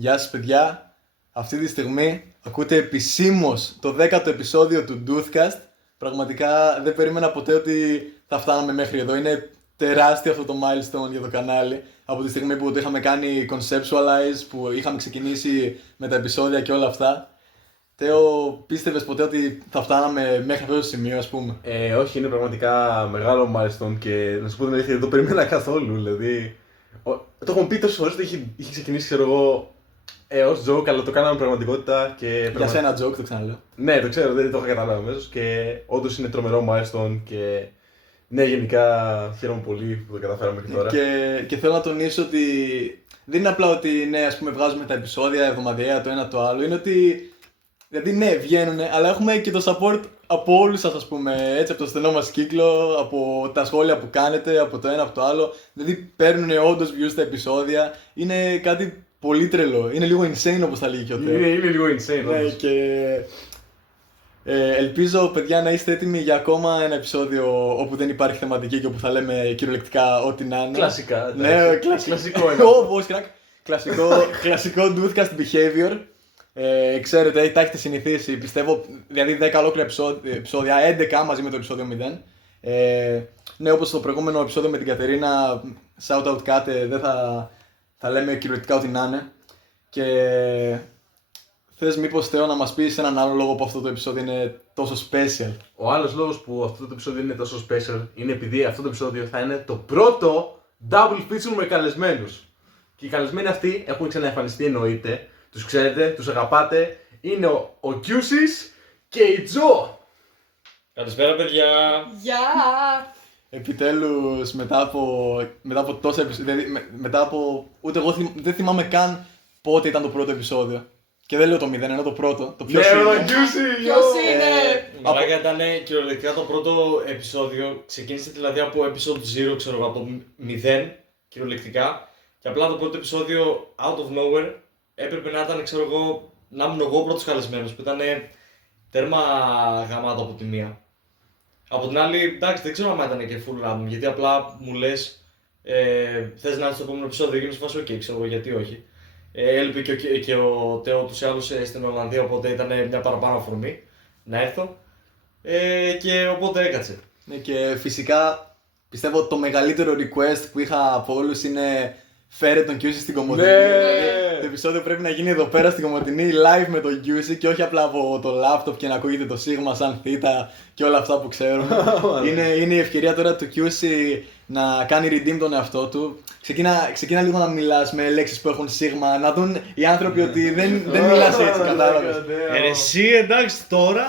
Γεια σας παιδιά, αυτή τη στιγμή ακούτε επισήμως το 10ο επεισόδιο του Doothcast. Πραγματικά δεν περίμενα ποτέ ότι θα φτάναμε μέχρι εδώ. Είναι τεράστιο αυτό το milestone για το κανάλι. Από τη στιγμή που το είχαμε κάνει conceptualize, που είχαμε ξεκινήσει με τα επεισόδια και όλα αυτά. Τέο, πίστευες ποτέ ότι θα φτάναμε μέχρι αυτό το σημείο, ας πούμε? Όχι, είναι πραγματικά μεγάλο milestone και να σου πω την αλήθεια, δεν το περίμενα καθόλου. Δηλαδή, το έχουμε πει τόσες φορές ότι είχε ξεκινήσει, ξέρω εγώ, ως joke, αλλά το κάναμε πραγματικότητα. Και Για σένα joke, το ξαναλέω. Ναι, το ξέρω, δεν το είχα καταλάβει αμέσως και όντως είναι τρομερό milestone και ναι, γενικά χαίρομαι πολύ που το καταφέραμε μέχρι τώρα. Και θέλω να τονίσω ότι δεν είναι απλά ότι ναι, ας πούμε, βγάζουμε τα επεισόδια εβδομαδιαία το ένα το άλλο. Είναι ότι, δηλαδή ναι, βγαίνουν, αλλά έχουμε και το support από όλους σας, ας πούμε, έτσι, από το στενό μας κύκλο, από τα σχόλια που κάνετε, από το ένα από το άλλο. Δηλαδή παίρνουν όντως views τα επεισόδια. Είναι κάτι πολύ τρελό. Είναι λίγο insane, όπως θα λέγει και ο Θεός. Είναι λίγο insane, Ναι, όντως. και ελπίζω, παιδιά, να είστε έτοιμοι για ακόμα ένα επεισόδιο όπου δεν υπάρχει θεματική και όπου θα λέμε κυριολεκτικά ό,τι να είναι. Κλασικά, Ναι, εντάξει. Κλασικό είναι. Κλασικό Doothcast behavior. Ξέρετε, τα έχετε συνηθίσει, πιστεύω, δηλαδή 10 ολόκληρα επεισόδια, 11 μαζί με το επεισόδιο 0. Ναι, όπως το προηγούμενο επεισόδιο με την Κατερίνα, shout out κάτε, δεν θα λέμε κυριολεκτικά ό,τι να είναι. Και θες μήπως, Θεό, να μας πεις έναν άλλο λόγο που αυτό το επεισόδιο είναι τόσο special? Ο άλλος λόγος που αυτό το επεισόδιο είναι τόσο special είναι επειδή αυτό το επεισόδιο θα είναι το πρώτο double feature με καλεσμένους. Και οι καλεσμένοι αυτοί έχουν ξαναεμφανιστεί, εννοείται. Τους ξέρετε, τους αγαπάτε. Είναι ο Κιούσης και η Τζο. Καλησπέρα, παιδιά. Γεια! Επιτέλους, μετά από τόσα επεισόδια, δηλαδή μετά από, ούτε εγώ δεν θυμάμαι καν πότε ήταν το πρώτο επεισόδιο. Και δεν λέω το 0, ενώ το πρώτο, το ποιος Ναι, ο είναι. Κιούσι! Ποιος είναι? Μαλάκα, ήταν κυριολεκτικά το πρώτο επεισόδιο. Ξεκίνησε δηλαδή από episode 0, ξέρω εγώ, από το 0, κυριολεκτικά. Και απλά το πρώτο επεισόδιο, out of nowhere, έπρεπε να ήταν, ξέρω εγώ, να ήμουν εγώ πρώτος καλεσμένος, που ήταν τέρμα γαμάτο από τη μία. Από την άλλη, εντάξει, δεν ξέρω αν ήταν και full random, γιατί απλά μου λες, θες να έρθεις στο επόμενο επεισόδιο και είμαι σε φάση, ok, ξέρω εγώ, γιατί όχι. Έλειπε και ο Τέο τους ή άλλους στην Ολλανδία, οπότε ήταν μια παραπάνω αφορμή να έρθω. Και οπότε έκατσε. Ναι, και φυσικά πιστεύω το μεγαλύτερο request που είχα από όλους είναι φέρε τον Κιούσι στην Κομωτινή. Ναι. Το επεισόδιο πρέπει να γίνει εδώ πέρα στην Κομωτινή live με τον Κιούσι και όχι απλά από το laptop και να ακούγεται το σίγμα σαν θήτα και όλα αυτά που ξέρουμε. είναι η ευκαιρία τώρα του Κιούσι να κάνει redeem τον εαυτό του. Ξεκίνα λίγο να μιλάς με λέξεις που έχουν σίγμα, να δουν οι άνθρωποι ότι δεν μιλάς έτσι, κατάλαβες. Εσύ εντάξει τώρα.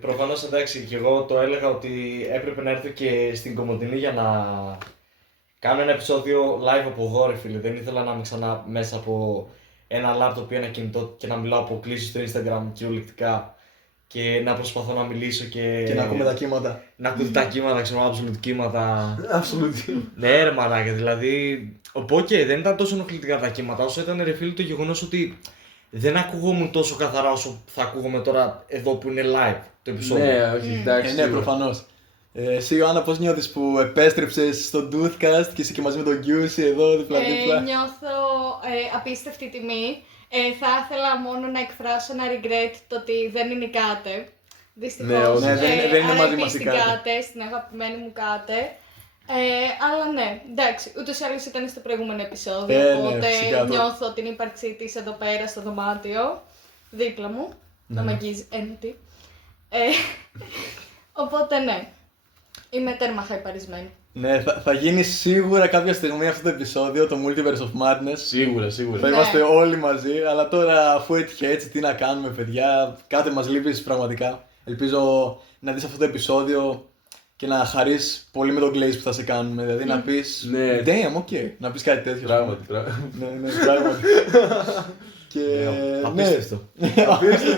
Προφανώς εντάξει, και εγώ το έλεγα ότι έπρεπε να έρθω και στην Κομωτινή για να κάνω ένα επεισόδιο live από εδώ, ρε φίλε. Δεν ήθελα να είμαι ξανά μέσα από ένα λάπτοπ ή ένα κινητό και να μιλάω από κλήσεις στο Instagram κυριολεκτικά και να προσπαθώ να μιλήσω Και να ακούμε τα κύματα. να ακούτε τα κύματα, ξέρω, absolute κύματα. Absolutely. Ναι, ρε μαλάκα, δηλαδή. Οπότε δεν ήταν τόσο ενοχλητικά τα κύματα, όσο ήταν, ρε φίλε, το γεγονός ότι δεν ακούγομαι τόσο καθαρά όσο θα ακούγομαι τώρα εδώ που είναι live το επεισόδιο. Ναι, όχι, εντάξει. Ναι, προφανώς. Εσύ, Ιωάννα, πώς νιώθεις που επέστρεψες στο Doothcast και είσαι και μαζί με τον Κιούσι εδώ δίπλα-δίπλα? Νιώθω απίστευτη τιμή. Θα ήθελα μόνο να εκφράσω ένα regret το ότι δεν είναι η Κάτε. Δυστυχώς. Ναι, όχι. Ναι, δεν είναι μαζί μας η στην Κάτε. Κάτε, στην αγαπημένη μου Κάτε. Αλλά ναι, εντάξει, ούτως ή άλλως ήταν στο προηγούμενο επεισόδιο, Ναι, οπότε φυσικά, νιώθω την ύπαρξή της εδώ πέρα στο δωμάτιο, δίπλα μου, Ναι. να μ' αγγίζει empty. Οπότε ναι, είμαι τέρμα χαϊπαρισμένη. Ναι, θα γίνει σίγουρα κάποια στιγμή αυτό το επεισόδιο, το Multiverse of Madness. Σίγουρα, Θα σίγουρα. Ναι. είμαστε όλοι μαζί, αλλά τώρα αφού έτυχε έτσι, τι να κάνουμε, παιδιά. Κάτι μας λείπεις πραγματικά. Ελπίζω να δεις αυτό το επεισόδιο και να χαρείς πολύ με τον Glaze που θα σε κάνουμε. Δηλαδή να πεις Ναι. damn, ok, να πεις κάτι τέτοιο. Πράγματι. Ναι, πράγματι. Και ναι. Απίστευτο.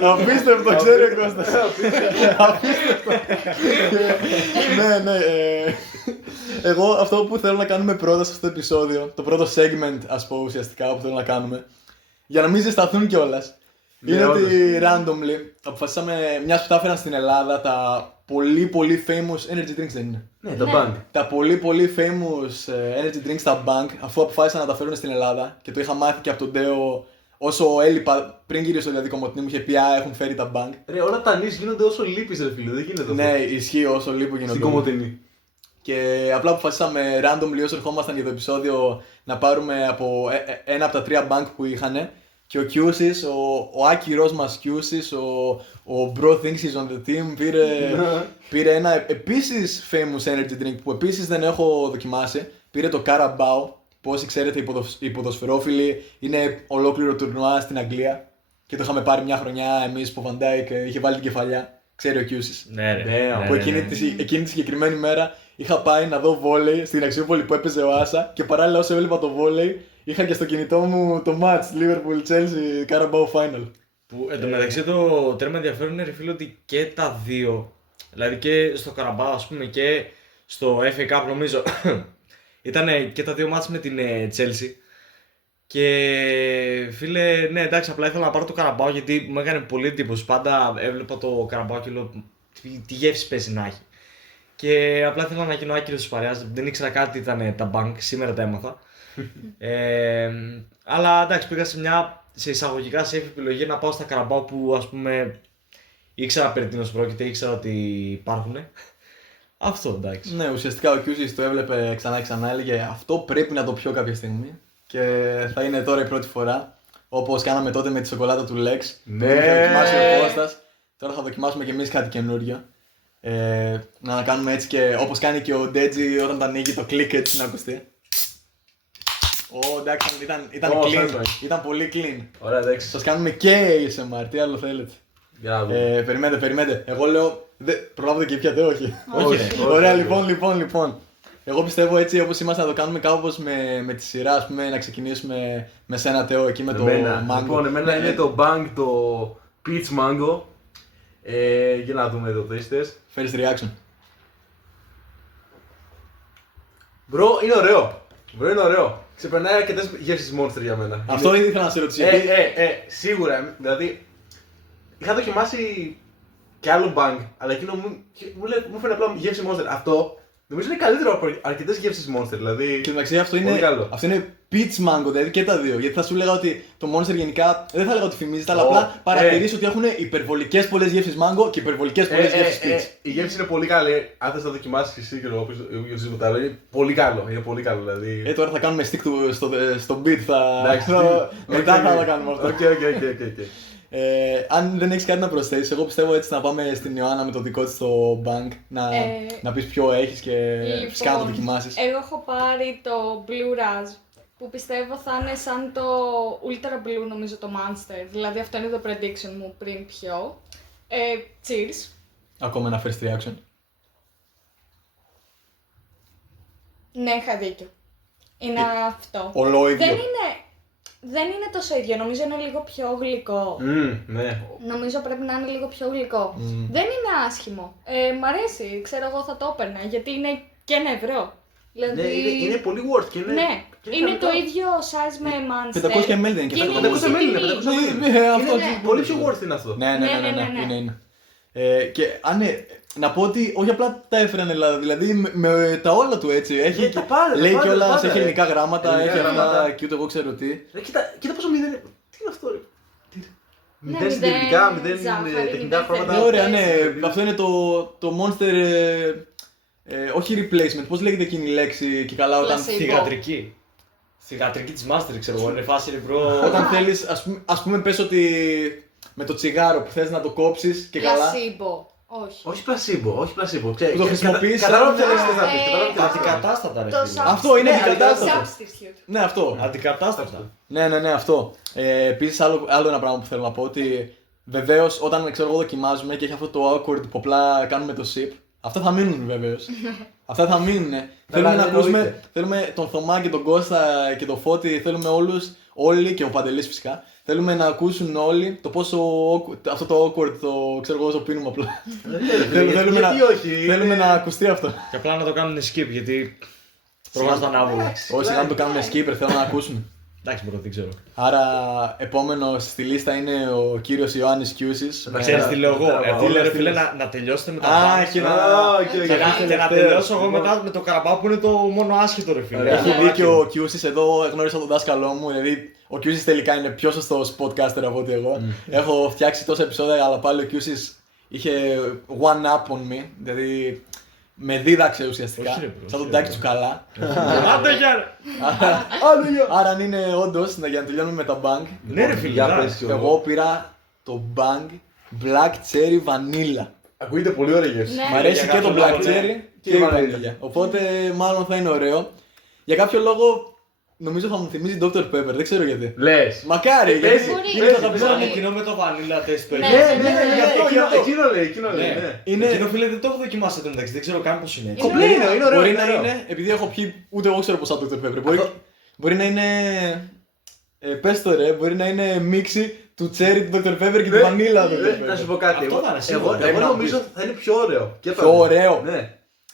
Απίστευτο, ξέρει ο Κώστας. Απίστευτο. Ναι. Εγώ αυτό που θέλω να κάνουμε πρώτα σε αυτό το επεισόδιο, το πρώτο segment, ας πω ουσιαστικά, που θέλω να κάνουμε, για να μην ζεσταθούν κιόλας, είναι όντως. ότι randomly αποφασίσαμε, μιας που τα έφεραν στην Ελλάδα, τα πολύ famous energy drinks δεν είναι. Ναι, το Ναι. bank. Τα πολύ famous energy drinks στα bank, αφού αποφάσισαν να τα φέρουν στην Ελλάδα και το είχα μάθει και από τον Ντέο όσο έλειπα πριν γυρίσω δηλαδή Κομωτινή μου είχε πει «Α, έχουν φέρει τα bank». Ρε, όλα τα news γίνονται όσο λείπεις ρε φίλε, δεν γίνεται αυτό. Ναι, ισχύει όσο λείπω γίνονται. Στην Κομωτινή. Και απλά αποφασίσαμε randomly όσο ερχόμασταν για το επεισόδιο να πάρουμε από ένα από τα 3 bank που είχαν. Και ο Qsis, ο άκυρος μας Qsis, ο Bro Thinks he's on the team, πήρε ένα επίσης famous energy drink που επίσης δεν έχω δοκιμάσει. Πήρε το Carabao, που όσοι ξέρετε οι ποδοσφαιρόφιλοι είναι ολόκληρο τουρνουά στην Αγγλία. Και το είχαμε πάρει μια χρονιά εμείς που ο Van Dijk είχε βάλει την κεφαλιά. Ξέρει ο Qsis. Ναι, ρε. Ναι, Που εκείνη τη συγκεκριμένη μέρα είχα πάει να δω βόλεϊ στην Αξιούπολη που έπαιζε ο Άσα και παράλληλα όσο έβλεπα το βόλεϊ είχα και στο κινητό μου το match Liverpool-Chelsea Carabao Final. Που εντωμεταξύ το τέρμα ενδιαφέρον είναι ρε φίλε ότι και τα δύο, δηλαδή και στο Καραμπάο ας πούμε και στο FA Cup νομίζω, ήταν και τα δύο μάτς με την Chelsea. Και φίλε, ναι εντάξει, απλά ήθελα να πάρω το Καραμπάο γιατί μου έκανε πολύ εντύπωση. Πάντα έβλεπα το Καραμπάο και λέω τι γεύση παίζει να έχει. Και απλά ήθελα να γίνω άκυρος της παρέας, δεν ήξερα κάτι ήταν τα bank, σήμερα τα έμαθα. Αλλά εντάξει, πήγα σε εισαγωγικά safe επιλογή να πάω στα Καραμπάο που ας πούμε ήξερα περί τίνος πρόκειται, ήξερα ότι υπάρχουν. Αυτό εντάξει. Ναι, ουσιαστικά ο Qsis το έβλεπε ξανά και ξανά, έλεγε αυτό πρέπει να το πιω κάποια στιγμή. Και θα είναι τώρα η πρώτη φορά. Όπως κάναμε τότε με τη σοκολάτα του Lex. Ναι. Που είχε δοκιμάσει ο Κώστας. Τώρα θα δοκιμάσουμε κι εμείς κάτι καινούριο. Να κάνουμε έτσι και όπως κάνει και ο Deji όταν τα ανοίγει το click έτσι να ακουστεί. Εντάξει, ήταν Ω, clean. φαίνεται. Ήταν πολύ clean. Ωραία, εντάξει. Σας κάνουμε και ASMR, τι άλλο θέλετε. Για να δούμε. Περιμένετε. Εγώ λέω. Προλάβετε και πιάτε, όχι. Όχι, ρε. Ωραία, όχι. λοιπόν. Εγώ πιστεύω έτσι όπως είμαστε να το κάνουμε κάπως με τη σειρά, ας πούμε, να ξεκινήσουμε με σένα Τέο εκεί με το mango. Λοιπόν, εμένα είναι το bank, το peach mango. Για να δούμε εδώ τέστες. First reaction. Μπρο, είναι ωραίο. Ξεπερνάει αρκετές γεύσεις Monster για μένα. Αυτό ήδη ήθελα να σε ρωτήσω. Σίγουρα. Δηλαδή, είχα δοκιμάσει και άλλο bank, αλλά εκείνο μου φαίνεται απλά γεύση Monster. Αυτό νομίζω είναι καλύτερο από αρκετές γεύσεις Monster. Δηλαδή, Και μεταξύ αυτό πολύ καλό. είναι peach mango, δηλαδή και τα δύο. Γιατί θα σου λέγα ότι το Monster γενικά δεν θα λέγα ότι φημίζεται, αλλά απλά παρατηρείς ότι έχουν υπερβολικές πολλές γεύσεις mango και υπερβολικές πολλές γεύσεις peach. Η γεύση είναι πολύ καλή. Αν θες να δοκιμάσεις εσύ και εγώ ή οτιδήποτε άλλο, είναι πολύ καλό. Δηλαδή. Τώρα θα κάνουμε stick στο beat, Εντάξει, μετά οκ, θα οκ. το κάνουμε αυτό. Οκ. Αν δεν έχεις κάτι να προσθέσεις, εγώ πιστεύω έτσι να πάμε στην Ιωάννα με το δικό της το bank, να πεις ποιο έχεις και φυσικά να το δοκιμάσεις. Εγώ έχω πάρει το Blue Raz που πιστεύω θα είναι σαν το Ultra Blue νομίζω το Monster. Δηλαδή αυτό είναι το prediction μου πριν πιω. Cheers. Ακόμα ένα first reaction. Ναι, είχα δίκιο. Είναι αυτό. Ολόιδιο. Δεν είναι τόσο ίδιο, νομίζω είναι λίγο πιο γλυκό. Ναι. Νομίζω πρέπει να είναι λίγο πιο γλυκό. Δεν είναι άσχημο. Μ' αρέσει, ξέρω εγώ θα το έπαιρνα γιατί είναι και 1€. Δηλαδή... Ναι, είναι πολύ worth και είναι. Ναι, και είναι κανονικά. το ίδιο size με Monster. 500 ml δεν είναι και είναι 500 μισή ml είναι, τιμή. 500 ml. Αυτό Είναι πολύ πιο worth είναι αυτό. Ναι, Ναι. είναι. Και να πω ότι όχι απλά τα έφεραν Ελλάδα, δηλαδή με τα όλα του έτσι. Έχει, τα πάντα, λέει τα πάντα, κιόλας, τα πάντα, έχει ελληνικά γράμματα, ελληνικά έχει αυτά γράμματα. και ούτε εγώ ξέρω τι. Ρε, κοίτα πόσο μηδέν. Τι είναι αυτό, ρε. Ναι, Μηδέν συντηρητικά, μηδέν μηδέν ζάχαρη, τεχνητά μηδέν χρώματα. Ναι, ωραία, ναι. Συντηρητικά. Αυτό είναι το Monster. Όχι replacement, πώς λέγεται εκείνη η λέξη και καλά όταν. Placebo. Θυγατρική. Θυγατρική της Master ξέρω εγώ, είναι φάση ρε bro. Όταν θέλεις, ας πούμε, πες ότι με το τσιγάρο που θες να το κόψεις και καλά. Placebo. Όχι. Όχι πλασίμπο. Που το χρησιμοποιείς Κατάλαβα ποια σαν- λέξη θες να πεις. κατάλαβα ποια λέξη θες να πεις. Αντικατάστατα ρε Το φίλε. substitute. Αυτό είναι Ναι, αντικατάστατο. substitute. Ναι, αυτό. Αντικατάστατα. Ναι, αυτό. Επίσης, άλλο ένα πράγμα που θέλω να πω ότι βεβαίως όταν ξέρω εγώ δοκιμάζουμε και έχει αυτό το awkward που απλά κάνουμε το sip, αυτά θα μείνουν βεβαίως. Αυτά θα μείνουν. Θέλουμε να ακούσουμε, εννοείται. θέλουμε τον Θωμά και τον Κώστα και τον Φώτη, θέλουμε όλοι και ο Παντελής φυσικά. Θέλουμε να ακούσουν όλοι το πόσο αυτό το awkward το ξέρω εγώ όσο πίνουμε απλά. Θέλουμε Γιατί όχι. Θέλουμε να ακουστεί αυτό. Και απλά να το κάνουν skip γιατί προβάζει τον άβολο. Όχι, να το κάνουμε skipper, θέλω να ακούσουν. Εντάξει, μπρο, δεν ξέρω. Άρα, επόμενο στη λίστα είναι ο κύριος Ιωάννης Κιούσης. Ναι. Ξέρεις τι λέω εγώ. Τι Λέω, ρε, φίλε, να τελειώσετε με τα Α, bands. και να- Και να τελειώσω εγώ μετά με το Καραμπάο που είναι το μόνο άσχετο, ρε φίλε. Ωραία. Έχει δίκιο ο Κιούσης εδώ, γνώρισα τον δάσκαλό μου, δηλαδή ο Κιούσης τελικά είναι πιο σωστός podcaster από ότι εγώ. Έχω φτιάξει τόσα επεισόδια, αλλά πάλι ο Κιούσης είχε one up on me, δηλαδή με δίδαξε ουσιαστικά, Όχι, ρε, bro, σαν τον όχι, τάκι ρε, του καλά. Άντε, γεια! Άρα αν είναι όντως, για να τελειώνουμε με τα bang, Ναι, ρε φίλε, Για εντάξει. πες, Γιώργο. εγώ πήρα το bang Black Cherry Vanilla. Ακούγεται πολύ ωραία γεύση. Ναι. Μ' αρέσει για και το κάποιο Black λόγο, ναι. Cherry Και και η η vanilla. Vanilla. Οπότε μάλλον θα είναι ωραίο. Για κάποιο λόγο νομίζω θα μου θυμίζει Dr. Pepper, δεν ξέρω γιατί. Λες. Μακάρι, γιατί παίζει, Μπορεί. είναι το Μπορεί. αγαπημένο μου. Εκείνο με το vanilla test το Ναι, έχει. ναι, ναι, γι' αυτό, γι' αυτό. Εκείνο λέει, ναι. Είναι... Εκείνο, φίλε, δεν το έχω δοκιμάσει εδώ μεταξύ, δεν ξέρω καν πώς είναι. έτσι. Κομπλέ είναι ωραίο. Μπορεί είναι να ωραίο. είναι, επειδή έχω πιει, ούτε εγώ ξέρω πόσα Dr. Pepper. Μπορεί να είναι. Πες το ρε, μπορεί να είναι μίξη του cherry του Dr. Pepper και του Ναι, vanilla του ναι, Dr. Να σου Pepper. πω κάτι. Αυτό θα είναι σίγουρα. Εγώ νομίζω θα είναι πιο ωραίο. Και Πιο ωραίο. Ναι.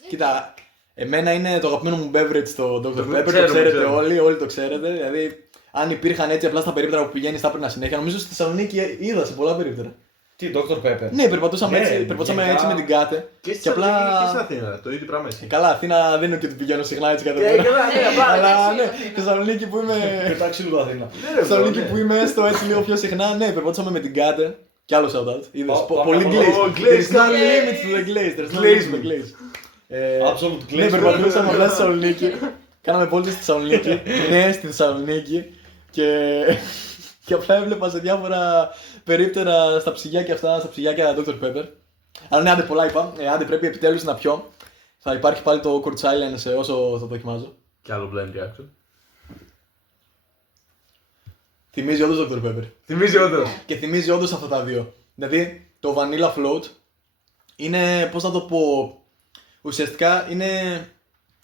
Κοίτα, εμένα είναι το αγαπημένο μου beverage το Dr. Pepper, το ξέρουμε, ξέρετε ξέρουμε. όλοι το ξέρετε. Δηλαδή, αν υπήρχαν έτσι απλά στα περίπτερα που πηγαίνει, θα έπαιρνα συνέχεια. Νομίζω στη Θεσσαλονίκη είδα σε πολλά περίπτερα. Τι, Dr. Pepper. Ναι, περπατούσαμε, Ναι, περπατούσαμε γενικά. έτσι με την κάτε. Και Και απλά. στην Αθήνα, το ίδιο πράγμα εσύ. Καλά, Αθήνα δεν είναι και ότι πηγαίνω συχνά έτσι κατά Καλά, μέρα. ναι, Αλλά ναι, εντάξει, Θεσσαλονίκη που είμαι. Πετάξει λίγο Αθήνα. Ναι, ρε, Θεσσαλονίκη ναι. που είμαι έστω έτσι λίγο πιο συχνά, ναι, περπατούσαμε με την κάτε. Κι άλλο shout-out. Είδες, Πάμε πολύ να glaze. πάμε. There's no Glaze. limit to the glaze. There's no Glaze limit to the me. glaze. Absolute Ναι, glaze. περπατούσαμε απλά στη Θεσσαλονίκη. Κάναμε πόλη στη Θεσσαλονίκη. Ναι, στη Θεσσαλονίκη. Και απλά έβλεπα σε διάφορα περίπτερα στα ψυγιάκια αυτά, στα ψυγιάκια Dr. Pepper. Αλλά ναι, άντε πολλά είπα. Άντε πρέπει επιτέλους να πιω. Θα υπάρχει πάλι το awkward silence όσο το δοκιμάζω. Κι άλλο blind reaction. Θυμίζει όντως Dr. Pepper. Θυμίζει όντως. Και θυμίζει όντως αυτά τα δύο. Δηλαδή το Vanilla Float είναι, πώς να το πω, ουσιαστικά είναι...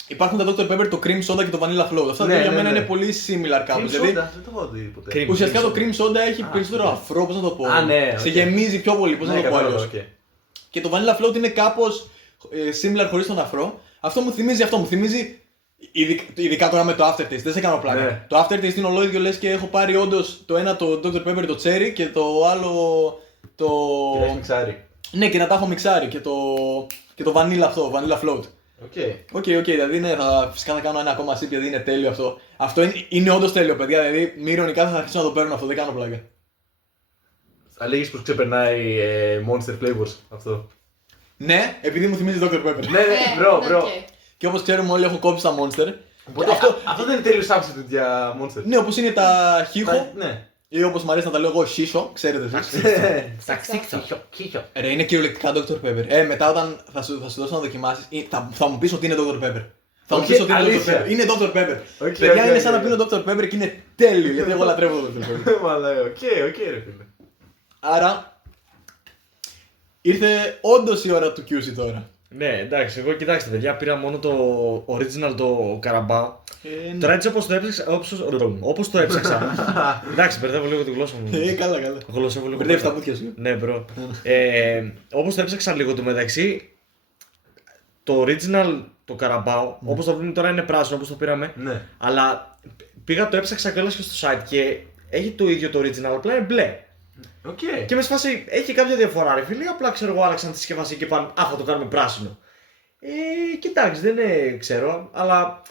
Υπάρχουν τα Dr. Pepper, το Cream Soda και το Vanilla Float. Αυτά Ναι, δύο για ναι, μένα ναι. είναι πολύ similar κάπως. Cream Δηλαδή, soda, δεν το έχω δει ποτέ. Cream. ουσιαστικά το Cream Soda έχει Α, περισσότερο οκ. αφρό, πώς να το πω. Α, ναι, Σε οκ. γεμίζει πιο πολύ, πώς να Ναι, το πω κατάλαβα, αλλιώς. οκ. Και το Vanilla Float είναι κάπως similar χωρίς τον αφρό. Αυτό μου θυμίζει ειδικά τώρα με το aftertaste, δεν σε κάνω πλάκα. Ναι. Το aftertaste είναι ολόιδιο, λες και έχω πάρει όντως το ένα το Dr. Pepper το cherry και το άλλο το... Και έχει μιξάρει. Ναι, και να τα έχω μιξάρει και το vanilla αυτό, vanilla float. Οκ. Οκ, δηλαδή ναι, φυσικά θα κάνω ένα ακόμα sip γιατί είναι τέλειο αυτό. Αυτό είναι όντως τέλειο, παιδιά. Δηλαδή, μη ειρωνικά θα αρχίσω να το παίρνω αυτό, δεν κάνω πλάκα. Θα λέγεις πως ξεπερνάει Monster Flavors αυτό. Ναι, επειδή μου θυμίζει Dr. Pepper. Ναι, ναι, μπρο, μπρο. οκ. Και όπως ξέρουμε, όλοι έχω κόψει τα Monster. Οπότε αυτό δεν είναι τέλειο substitute για Monster. Ναι, όπως είναι τα χίχο Ναι. ή όπως μου αρέσει να τα λέω εγώ, σίσο, ξέρετε εσείς. Κίχιο. Ρε, είναι κυριολεκτικά Dr. Pepper. Μετά όταν θα σου δώσω να δοκιμάσεις, θα μου πεις ότι είναι Dr. Pepper. Θα μου Οκ, πεις ότι είναι Dr. αλήθεια. Pepper. Είναι Dr. Pepper. Οκ, Παιδιά, οκ, είναι οκ, σαν να οκ. πίνω Dr. Pepper και είναι τέλειο, γιατί εγώ λατρεύω Dr. Pepper. Μαλάω, οκ, ρε φίλε. Άρα, ήρθε όντως η ώρα του QC τώρα. Ναι, εντάξει, εγώ κοιτάξτε, παιδιά, πήρα μόνο το original το Καραμπάο. Ναι. Τώρα έτσι όπως το έψαξα. Εντάξει, μπερδεύω λίγο τη γλώσσα μου. Καλά, καλά. Γλωσσεύω λίγο. Μπερδεύεις τα πούτια σου. Ναι, μπρο. Όπως το έψαξα λίγο του μεταξύ, το original το Καραμπάο, όπως το βλέπουμε τώρα είναι πράσινο, όπως το πήραμε. Ναι. Αλλά πήγα το έψαξα κιόλας και στο site και έχει το ίδιο το original, απλά είναι μπλε. Οκ. Και με σφάση έχει κάποια διαφορά, ρε φίλε, απλά ξέρω εγώ άλλαξαν τη συσκευασία και είπαν α, θα το κάνουμε πράσινο. Κοιτάξτε, δεν ξέρω, αλλά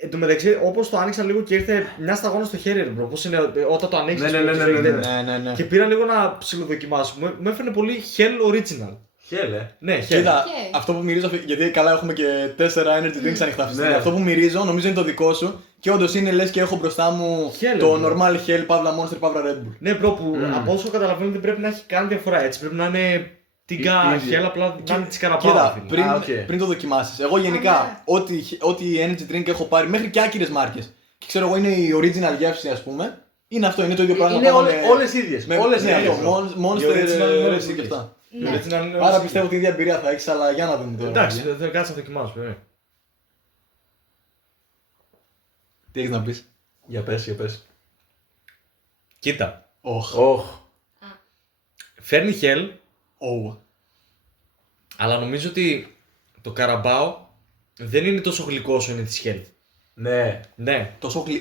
εν τω μεταξύ όπως το άνοιξα λίγο και ήρθε μια σταγόνα στο χέρι, ρε μπρο, πώς είναι όταν το ανοίξεις. Ναι, ναι, ναι, ναι, ναι. Ναι. Και πήρα λίγο να ψιλοδοκιμάσω, μου έφερε πολύ Hell Original. Χέλε. Ναι, Hell. Κοίτα, Οκ. αυτό που μυρίζω, γιατί καλά έχουμε και 4 energy drinks ανοιχτά αυτή τη στιγμή. Ναι. Αυτό που μυρίζω νομίζω είναι το δικό σου και όντως είναι λες και έχω μπροστά μου Hell, το ναι. normal Hell, παύλα Monster, παύλα Red Bull. Ναι, μπρο, που από όσο καταλαβαίνω δεν πρέπει να έχει καν διαφορά έτσι. Πρέπει να είναι τίγκα ίδια. Hell, απλά να είναι τη Καραμπάο. Κοίτα, φίλε. πριν το δοκιμάσεις. Εγώ γενικά, ό,τι energy drink έχω πάρει, μέχρι και άκυρες μάρκες. Και ξέρω εγώ είναι η original γεύση, ας πούμε. Είναι αυτό, είναι το ίδιο πράγμα. Είναι πάνω με- όλες ίδιες. με- Όλες ναι, ίδιες. αυτό, Η Monster, original είναι όλες Resi και ίδιες. αυτά. Η original είναι Άρα όλες πιστεύω ότι η ίδια εμπειρία θα έχεις, αλλά για να δούμε τώρα. Εντάξει, δεν κάτσε να δοκιμάσω, βέβαια. Τι έχεις να πεις. Για πες. Κοίτα, Οχ. Οχ. φέρνει Hell, Ω. αλλά νομίζω ότι το Καραμπάο δεν είναι τόσο γλυκό όσο είναι της Hell. Ναι. Ναι.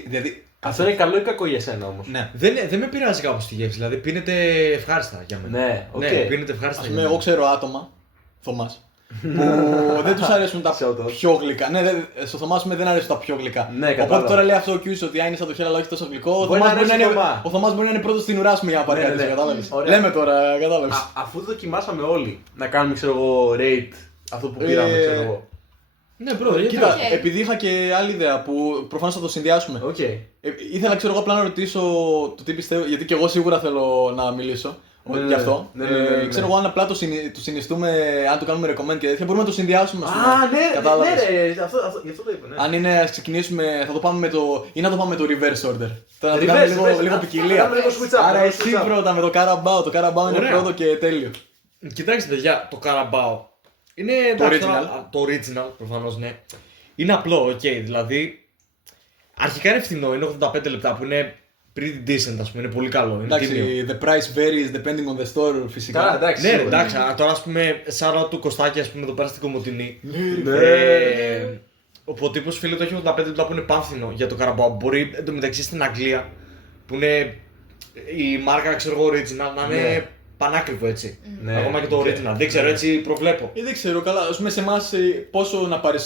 Δηλαδή, Αυτό είναι καλό ή κακό για εσένα όμως? Ναι. Δεν με πειράζει κάπως τη γεύση, δηλαδή πίνεται ευχάριστα για μένα. Ναι, οκ. Ναι, πίνεται ευχάριστα Ας για πούμε, μένα. εγώ ξέρω άτομα, Θωμάς, που δεν τους αρέσουν τα Shout out. πιο γλυκά. Ναι, στο Θωμάς πούμε, δεν αρέσουν τα πιο γλυκά. Ναι, Οπότε κατάλαβα. τώρα λέει αυτό ο Κιούς ότι είναι σαν το χέρι αλλά όχι τόσο γλυκό. Ο Μπορεί να Θωμάς αρέσει Θωμά. ο Θωμάς μπορεί να είναι πρώτος στην ουρά σου για να πάρει Ναι, κάτι, ναι. κατάλαβες. Ωραία. Λέμε τώρα, κατάλαβες. Αφού το δοκιμάσαμε όλοι να κάνουμε, ξέρω εγώ, rate αυτό που πήραμε, ξέρω εγώ. Ναι, μπρο, γιατί Κοίτα, Οκ. επειδή είχα και άλλη ιδέα που προφανώς θα το συνδυάσουμε. Οκ. Ήθελα ξέρω εγώ απλά να ρωτήσω το τι πιστεύω, γιατί και εγώ σίγουρα θέλω να μιλήσω Ναι, γι' αυτό. ναι, ναι. Ξέρω εγώ αν απλά το συνιστούμε, αν το κάνουμε recommend και τέτοια, μπορούμε να το συνδυάσουμε. ας πούμε. Α, ναι, Κατάλαβες. ναι, ρε, γι' αυτό το είπα, ναι. Αν είναι, ας ξεκινήσουμε, θα το πάμε με το. Ή να το πάμε με το reverse order. Τώρα να το Reverse, κάνουμε reverse. λίγο Α, ποικιλία. κάνουμε λίγο switch up, Άρα λίγο εσύ switch up. πρώτα με το Carabao. Το Carabao είναι Ωραία. πρώτο και τέλειο. Κοιτάξτε, παιδιά, το Carabao είναι Το εντάξει, original. Το original, προφανώς, ναι. Είναι απλό, οκ, δηλαδή. Αρχικά είναι φθηνό, είναι 85 λεπτά που είναι pretty decent, ας πούμε, είναι πολύ καλό. Είναι τίμιο. Εντάξει, the price varies depending on the store φυσικά. Καλά, εντάξει. Ναι, ρε, σίγουρα. εντάξει, τώρα ας πούμε, σαν του Κωστάκη, ας πούμε, εδώ πέρα στην Κομωτινή. Ναι. Ο τύπος φίλε το έχει 85 λεπτά που είναι πάμφθηνο για το Carabao. Μπορεί εντωμεταξύ στην Αγγλία, που είναι η μάρκα, ξέρω εγώ, original, να είναι Ναι. πανάκριβο έτσι. Ναι, Ακόμα και το οκ. original. Δεν ξέρω, έτσι προβλέπω. Δεν ξέρω, καλά. Α πούμε σε εμά πόσο να πάρει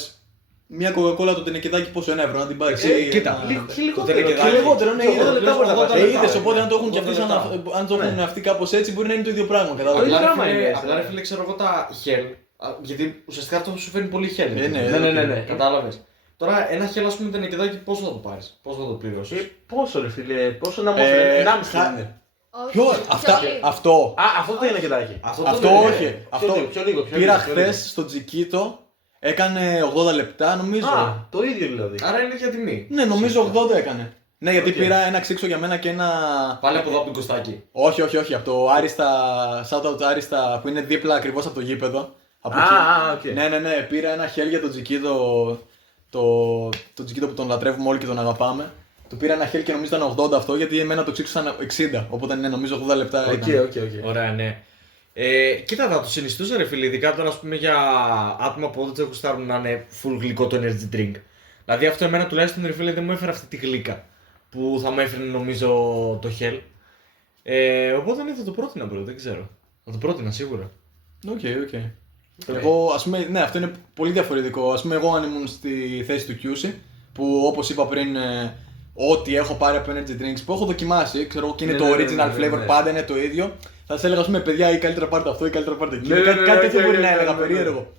μια κοκακόλα το τενεκεδάκι, πόσο 1 ευρώ να την πάρει. Κοίτα, Και λιγότερο. Και λιγότερο, ναι, Και 80 λεπτά μπορεί να πάρει. Είδε, οπότε αν το έχουν και αυτοί, 80 λεπτά. αν το έχουν αυτοί κάπω έτσι, μπορεί να είναι το ίδιο πράγμα. Το Κατάλαβε. ίδιο Απλά, πράγμα ρε είναι, φίλε, έτσι, απλά, ρε ναι. φίλε, ξέρω εγώ τα hell. Γιατί ουσιαστικά αυτό σου φέρνει πολύ hell. Ναι, ναι. Κατάλαβε. Τώρα ένα hell, α πούμε, τενεκεδάκι, πόσο θα το πάρει, πόσο θα το πληρώσει. Πόσο ρε φίλε, πόσο να μου Ε, έφερε, 1,5 χα- είναι. Όχι, Ποιο, πιο αυτά, λίγο. αυτό. Α, αυτό το είναι κεντάκι. Αυτό Αυτό είναι, όχι. ναι. Αυτό Πιο λίγο. πήρα χθε στο Τζικίτο, έκανε 80 λεπτά νομίζω. Α, το ίδιο δηλαδή. Άρα είναι για τιμή. Ναι, νομίζω 80 έκανε. Ναι, γιατί Οκ. πήρα ένα ξύξο για μένα και ένα. Πάλι από εδώ από τον Κωστάκη. Όχι, από το Άριστα, shout out Άριστα που είναι δίπλα ακριβώς από το γήπεδο. Από Α, εκεί. οκ. Ναι, πήρα ένα χέρι για τον Τζικίδο, το Τζικίδο που τον λατρεύουμε όλοι και τον αγαπάμε. Του πήρα ένα χέρι και νομίζω ήταν 80 αυτό, γιατί εμένα το ξύξωσαν 60, οπότε ναι, νομίζω 80 λεπτά ήταν. Οκ. Ωραία, ναι. Κοίτα, θα το συνιστούσα ρε φίλε, ειδικά τώρα ας πούμε για άτομα που δεν γουστάρουν να είναι full γλυκό το energy drink. Δηλαδή αυτό εμένα τουλάχιστον ρε φίλε δεν μου έφερε αυτή τη γλύκα που θα μου έφερε νομίζω το Hell. Οπότε ναι, θα το πρότεινα bro, δεν ξέρω. Θα το πρότεινα σίγουρα. Οκ. Εγώ, ας πούμε, ναι, αυτό είναι πολύ διαφορετικό. Ας πούμε, εγώ αν ήμουν στη θέση του QC, που όπως είπα πριν, ό,τι έχω πάρει από energy drinks που έχω δοκιμάσει, ξέρω εγώ και είναι Ναι, το ναι, original ναι, flavor, ναι. πάντα είναι το ίδιο. Θα σας έλεγα, ας πούμε, παιδιά, ή καλύτερα πάρτε αυτό ή καλύτερα πάρτε εκείνο. Ναι, ναι, ναι, Κάτι τέτοιο ναι, μπορεί ναι, να ναι, έλεγα, ναι, ναι. περίεργο.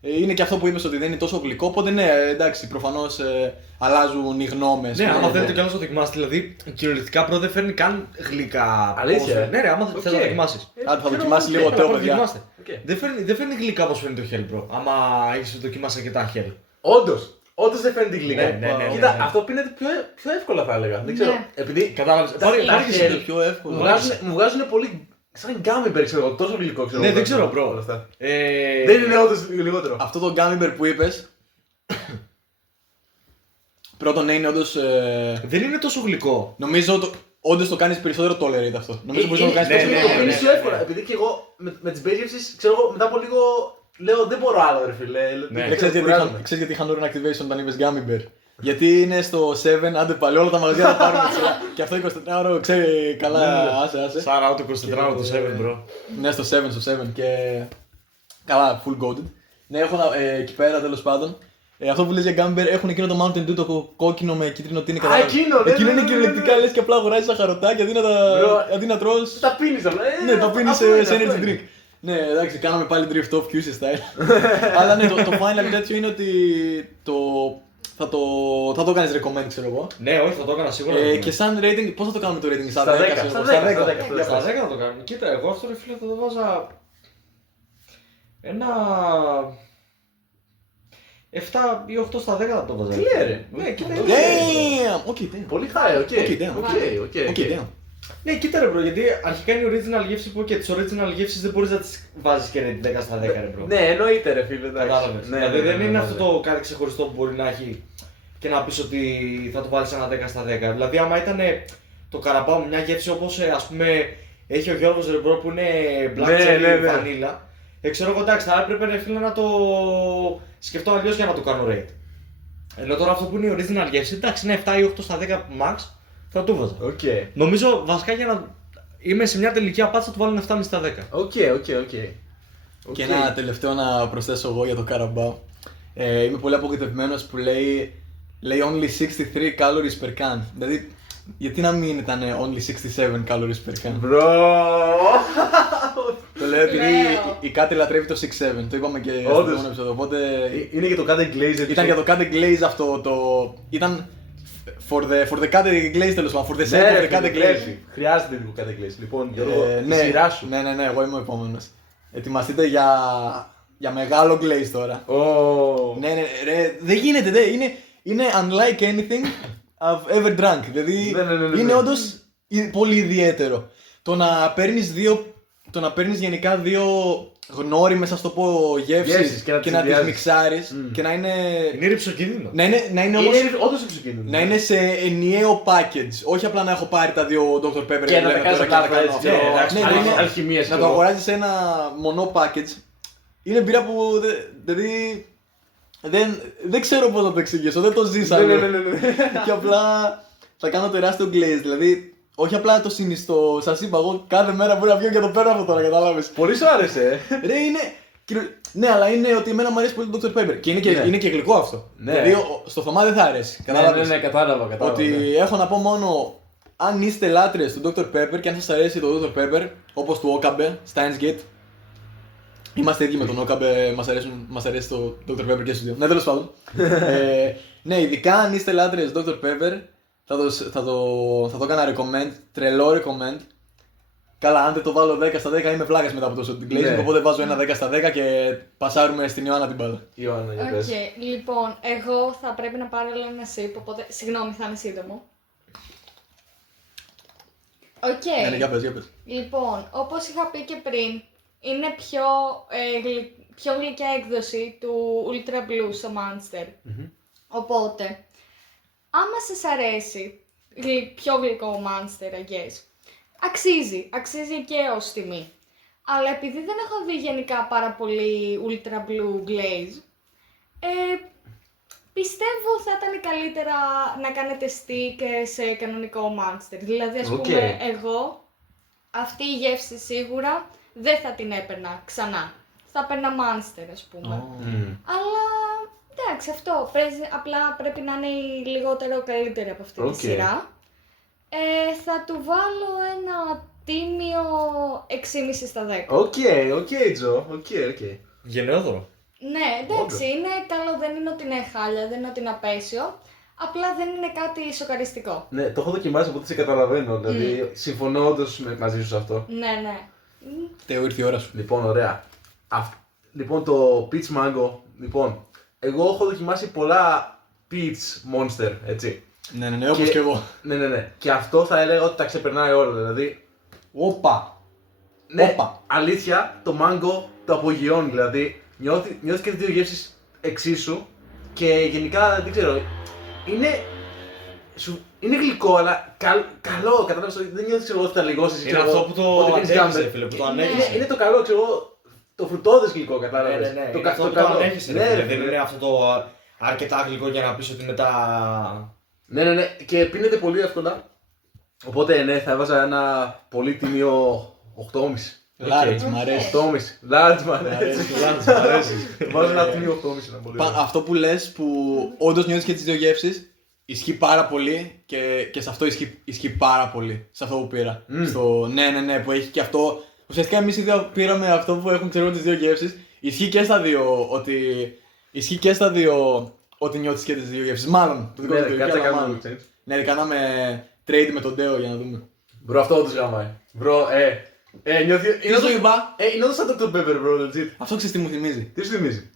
Είναι και αυτό που είπες ότι δεν είναι τόσο γλυκό, οπότε ναι, εντάξει, προφανώς αλλάζουν οι γνώμες. Ναι, και- άμα θέλετε κιόλας να το δοκιμάσετε, δηλαδή κυριολεκτικά προ δεν φέρνει καν γλυκά. Αλήθεια, όπως- Ναι, ρε, άμα Οκ. θέλετε να το δοκιμάσεις. Άντε, θα δοκιμάσει λίγο τέο, παιδιά. Δεν φέρνει γλυκά όπως φέρνει το Hell, bro. Άμα έχεις δοκιμάσει αρκετά Hell. Όντως δεν φαίνεται γλυκά. Ναι, Κοίτα, ναι. αυτό πίνεται πιο εύκολα θα έλεγα. Δεν ξέρω. Ναι. Επειδή Κατάλαβες. Τα- Πάρε τα πάρε Hell και Είναι πιο εύκολο. μου βγάζουν πολύ σαν gummy bear, ξέρω εγώ, τόσο γλυκό ξέρω Ναι, εγώ, δεν ξέρω, όλα bro. αυτά. Ε, Δεν είναι όντως λιγότερο. Αυτό το gummy bear που είπες, πρώτον ναι, είναι όντως. Δεν είναι τόσο γλυκό. Νομίζω όντως το κάνεις περισσότερο tolerate αυτό. Νομίζω μπορείς να το κάνεις ναι, περισσότερο Το ναι, πίνεις tolerate. πιο εύκολα. Επειδή και εγώ με τις μπέγευσεις, ξέρω εγώ, μετά από λίγο λέω δεν μπορώ άλλο ρε φίλε. Ναι. Ξέρεις γιατί είχαν όρουν activation όταν είπες gummy bear. Γιατί είναι στο 7, άντε πάλι όλα τα μαγαζιά θα πάρουν σειρά. Και αυτό 24ωρο ξέρει καλά, άσε. Σάρα το 24 το 7, bro. Ναι, στο 7 και. Καλά, full goated. Ναι, έχω εκεί πέρα τέλος πάντων. Αυτό που λες για gummy bear έχουν εκείνο το Mountain Dew το κόκκινο με κίτρινο τίνι. εκείνο, ναι, Εκείνο ναι, είναι ναι, κυριολεκτικά ναι. λες και απλά αγοράζεις σαχαρωτάκια Bro. αντί να τρως. Τα πίνεις απλά. Ναι, το πίνεις αυτό είναι, σε αυτό energy είναι. drink. Ναι, εντάξει, κάναμε πάλι drift off QC style. Αλλά ναι, το final τέτοιο είναι ότι θα το κάνεις recommend, ξέρω εγώ. Ναι, όχι, θα το έκανα σίγουρα. Και σαν rating, πώς θα το κάνουμε το rating, στα 10, Στα 10, ξέρω στα εγώ, 10, στα 10. στα 10. Για Στα πες. 10 να το κάνουμε. Κοίτα, εγώ αυτό ρε φίλε θα το βάζα. Ένα. 7 ή 8 στα 10 θα το βάζα. Τι ρε. Ναι, κοίτα. Damn! Okay, damn. Πολύ high, οκ. Οκ, damn. Οκ. Okay, damn. Ναι, κοίτα ρε bro, γιατί αρχικά είναι original γεύση που και τις original γεύσεις δεν μπορείς να τις βάζεις και rating 10 στα 10 ρε bro. Ναι, εννοείται ρε φίλε. εντάξει. Κατάλαβες. Ναι, Δηλαδή ναι, δεν ναι, είναι ναι, αυτό ναι. το κάτι ξεχωριστό που μπορεί να έχει και να πεις ότι θα το βάλεις ένα 10 στα 10. Δηλαδή άμα ήταν το καραμπάο μια γεύση όπως ας πούμε έχει ο Γιώργος ρε bro που είναι black Ναι, cherry ναι, ναι. vanilla. Ξέρω εγώ εντάξει, θα έπρεπε ρε φίλε να το σκεφτώ αλλιώς για να το κάνω rate. Ενώ τώρα αυτό που είναι η original γεύση, εντάξει είναι 7 ή 8 στα 10 max, Θα του βάζα. Οκ. Νομίζω βασικά για να είμαι σε μια τελική απάτη θα του βάλω 7,5 στα 10. Οκ. Και ένα τελευταίο να προσθέσω εγώ για το Carabao. Είμαι πολύ απογοητευμένος που λέει only 63 calories per can. Δηλαδή, γιατί να μην ήταν only 67 calories per can. Μπρο! Το λέω επειδή Λέω. η Κάτε λατρεύει το 6-7. Το είπαμε και στο Όντως. προηγούμενο επεισόδιο. Οπότε Είναι για το Cut Glaze. ήταν για το Κάτε Glaze αυτό. Ήταν for the Κάτε Glaze τέλος πάντων. For the sake of the Κάτε Glaze. Χρειάζεται λίγο Cut Glaze. Λοιπόν, Γιώργο, η Ναι, σειρά σου. ναι, εγώ είμαι ο επόμενος. Ετοιμαστείτε για μεγάλο Glaze τώρα. Ναι, ρε, δεν γίνεται, είναι unlike anything I've ever drunk. Δηλαδή Ναι. είναι όντως πολύ ιδιαίτερο. Το να παίρνεις γενικά δύο γνώριμες, ας το πω, Γεύσεις γεύσεις και να τις τις συνδυάζεις. μιξάρεις και να είναι... Είναι ρηψοκίνδυνο. Να είναι όμως... Είναι όντως υψοκίνδυνο. Να είναι σε ενιαίο package, όχι απλά να έχω πάρει τα δύο Dr. Pepper Και να τα λέμε κάνεις τώρα απλά και να κάνω έτσι, αυτό. ναι, εντάξει, Ναι, είναι- αλχημίες να και το εγώ. αγοράζεις σε ένα μονό package. Είναι μπύρα που δηλαδή δεν ξέρω πώς να το εξηγήσω, δεν το ζήσα. Ναι. Και απλά θα κάνω τεράστιο glaze, δηλαδή όχι απλά το συνιστώ, σας είπα εγώ κάθε μέρα μπορεί να βγω και το παίρνω αυτό τώρα, κατάλαβες. Πολύ σου άρεσε. Ρε είναι. Ναι, αλλά είναι ότι εμένα μου αρέσει πολύ το Dr. Pepper. Και είναι και γλυκό αυτό. Ναι. Δηλαδή στο Θωμά δεν θα αρέσει. Κατάλαβες. Ναι, κατάλαβα. Ότι έχω να πω μόνο αν είστε λάτρες του Dr. Pepper και αν σας αρέσει το Dr. Pepper, όπως του Okabe, Steins Gate. Είμαστε ίδιοι με τον Okabe, μας αρέσει το Dr. Pepper και στους δύο. Ναι, τέλος πάντων. Ναι, ειδικά αν είστε λάτρες Dr. Pepper, θα το έκανα recommend, τρελό recommend. Καλά, αν δεν το βάλω 10 στα 10 είμαι βλάκας μετά από το glazing, Ναι. οπότε βάζω ένα 10 στα 10 και πασάρουμε στην Ιωάννα την μπάλα. Ιωάννα, για Οκ, πες. λοιπόν, εγώ θα πρέπει να πάρω λίγο ένα sip, οπότε συγγνώμη, θα είναι σύντομο. Οκ. Ναι, για πες. Λοιπόν, όπως είχα πει και πριν, είναι πιο γλυκιά έκδοση του Ultra Blue στο Monster. Οπότε, άμα σας αρέσει πιο γλυκό Monster, I guess, αξίζει και ως τιμή. Αλλά επειδή δεν έχω δει γενικά πάρα πολύ Ultra Blue Glaze, πιστεύω θα ήταν καλύτερα να κάνετε stick σε κανονικό Monster. Δηλαδή, ας πούμε, εγώ αυτή η γεύση σίγουρα δεν θα την έπαιρνα ξανά. Θα έπαιρνα Monster, ας πούμε. Αλλά εντάξει, αυτό απλά πρέπει να είναι η λιγότερο καλύτερη από αυτή τη σειρά. Θα του βάλω ένα τίμιο 6,5 στα 10. Οκ, Τζο. Οκ. Γενναιόδωρο. Ναι, εντάξει, είναι καλό, δεν είναι ότι είναι χάλια, δεν είναι ότι είναι απέσιο. Απλά δεν είναι κάτι σοκαριστικό. Ναι, το έχω δοκιμάσει οπότε σε καταλαβαίνω. Δηλαδή, συμφωνώ όντως μαζί σου σε αυτό. Ναι. Τέο, ήρθε η ώρα σου. Λοιπόν, ωραία. Λοιπόν, το Peach Mango. Λοιπόν, εγώ έχω δοκιμάσει πολλά Peach Monster, έτσι. Ναι, όπως και εγώ. Ναι. Και αυτό θα έλεγα ότι τα ξεπερνάει όλα. Δηλαδή, Όπα. ναι, Όπα. αλήθεια, το mango το απογειώνει. Δηλαδή, νιώθει και τις δύο γεύσεις εξίσου και γενικά δεν ξέρω. Είναι γλυκό, αλλά καλό. Κατάλαβες, δεν νιώθεις εγώ ότι θα λιγώσεις. Είναι αυτό που το ανέχεσαι, φίλε, που το ανέχεσαι. Είναι το καλό, ξέρω εγώ, το φρουτόδες γλυκό, κατάλαβες. Ναι, Το είναι αυτό που το καλό. ανέχεσαι, Ναι, ρε, ρε, δεν φίλε. είναι αυτό το αρκετά γλυκό για να πεις ότι μετά... Ναι. Και πίνεται πολύ εύκολα. Οπότε ναι, θα έβαζα ένα πολύ τιμίο 8,5. Λάριτς, μ' αρέσει. 8,5. Large μ' αρέσει. Μ' αρέσει. Βάζω ένα τιμίο 8,5 να πολύ ωραίο. Αυτό που λες που όντως νιώθεις και τις δύο γεύσεις ισχύει πάρα πολύ και σε αυτό ισχύει πάρα πολύ. Σε αυτό που πήρα. Στο ναι, που έχει και αυτό. Ουσιαστικά εμείς οι δύο πήραμε αυτό που έχουν ξέρω τις δύο γεύσεις. Ισχύει και στα δύο ότι νιώθεις και τις δύο γεύσεις. Μάλλον το δικό Ναι, του το ίδιο, κάτσε να αλλά κάνουμε μάλλον. exchange. Ναι, κάναμε trade με τον Τέο για να δούμε. Μπρο, αυτό όντως γαμάει. Μπρο, νιώθει... Τι σου είπα? Είναι όντως σαν το Dr. Pepper, bro, legit. Αυτό ξέρεις τι μου θυμίζει. Τι σου θυμίζει?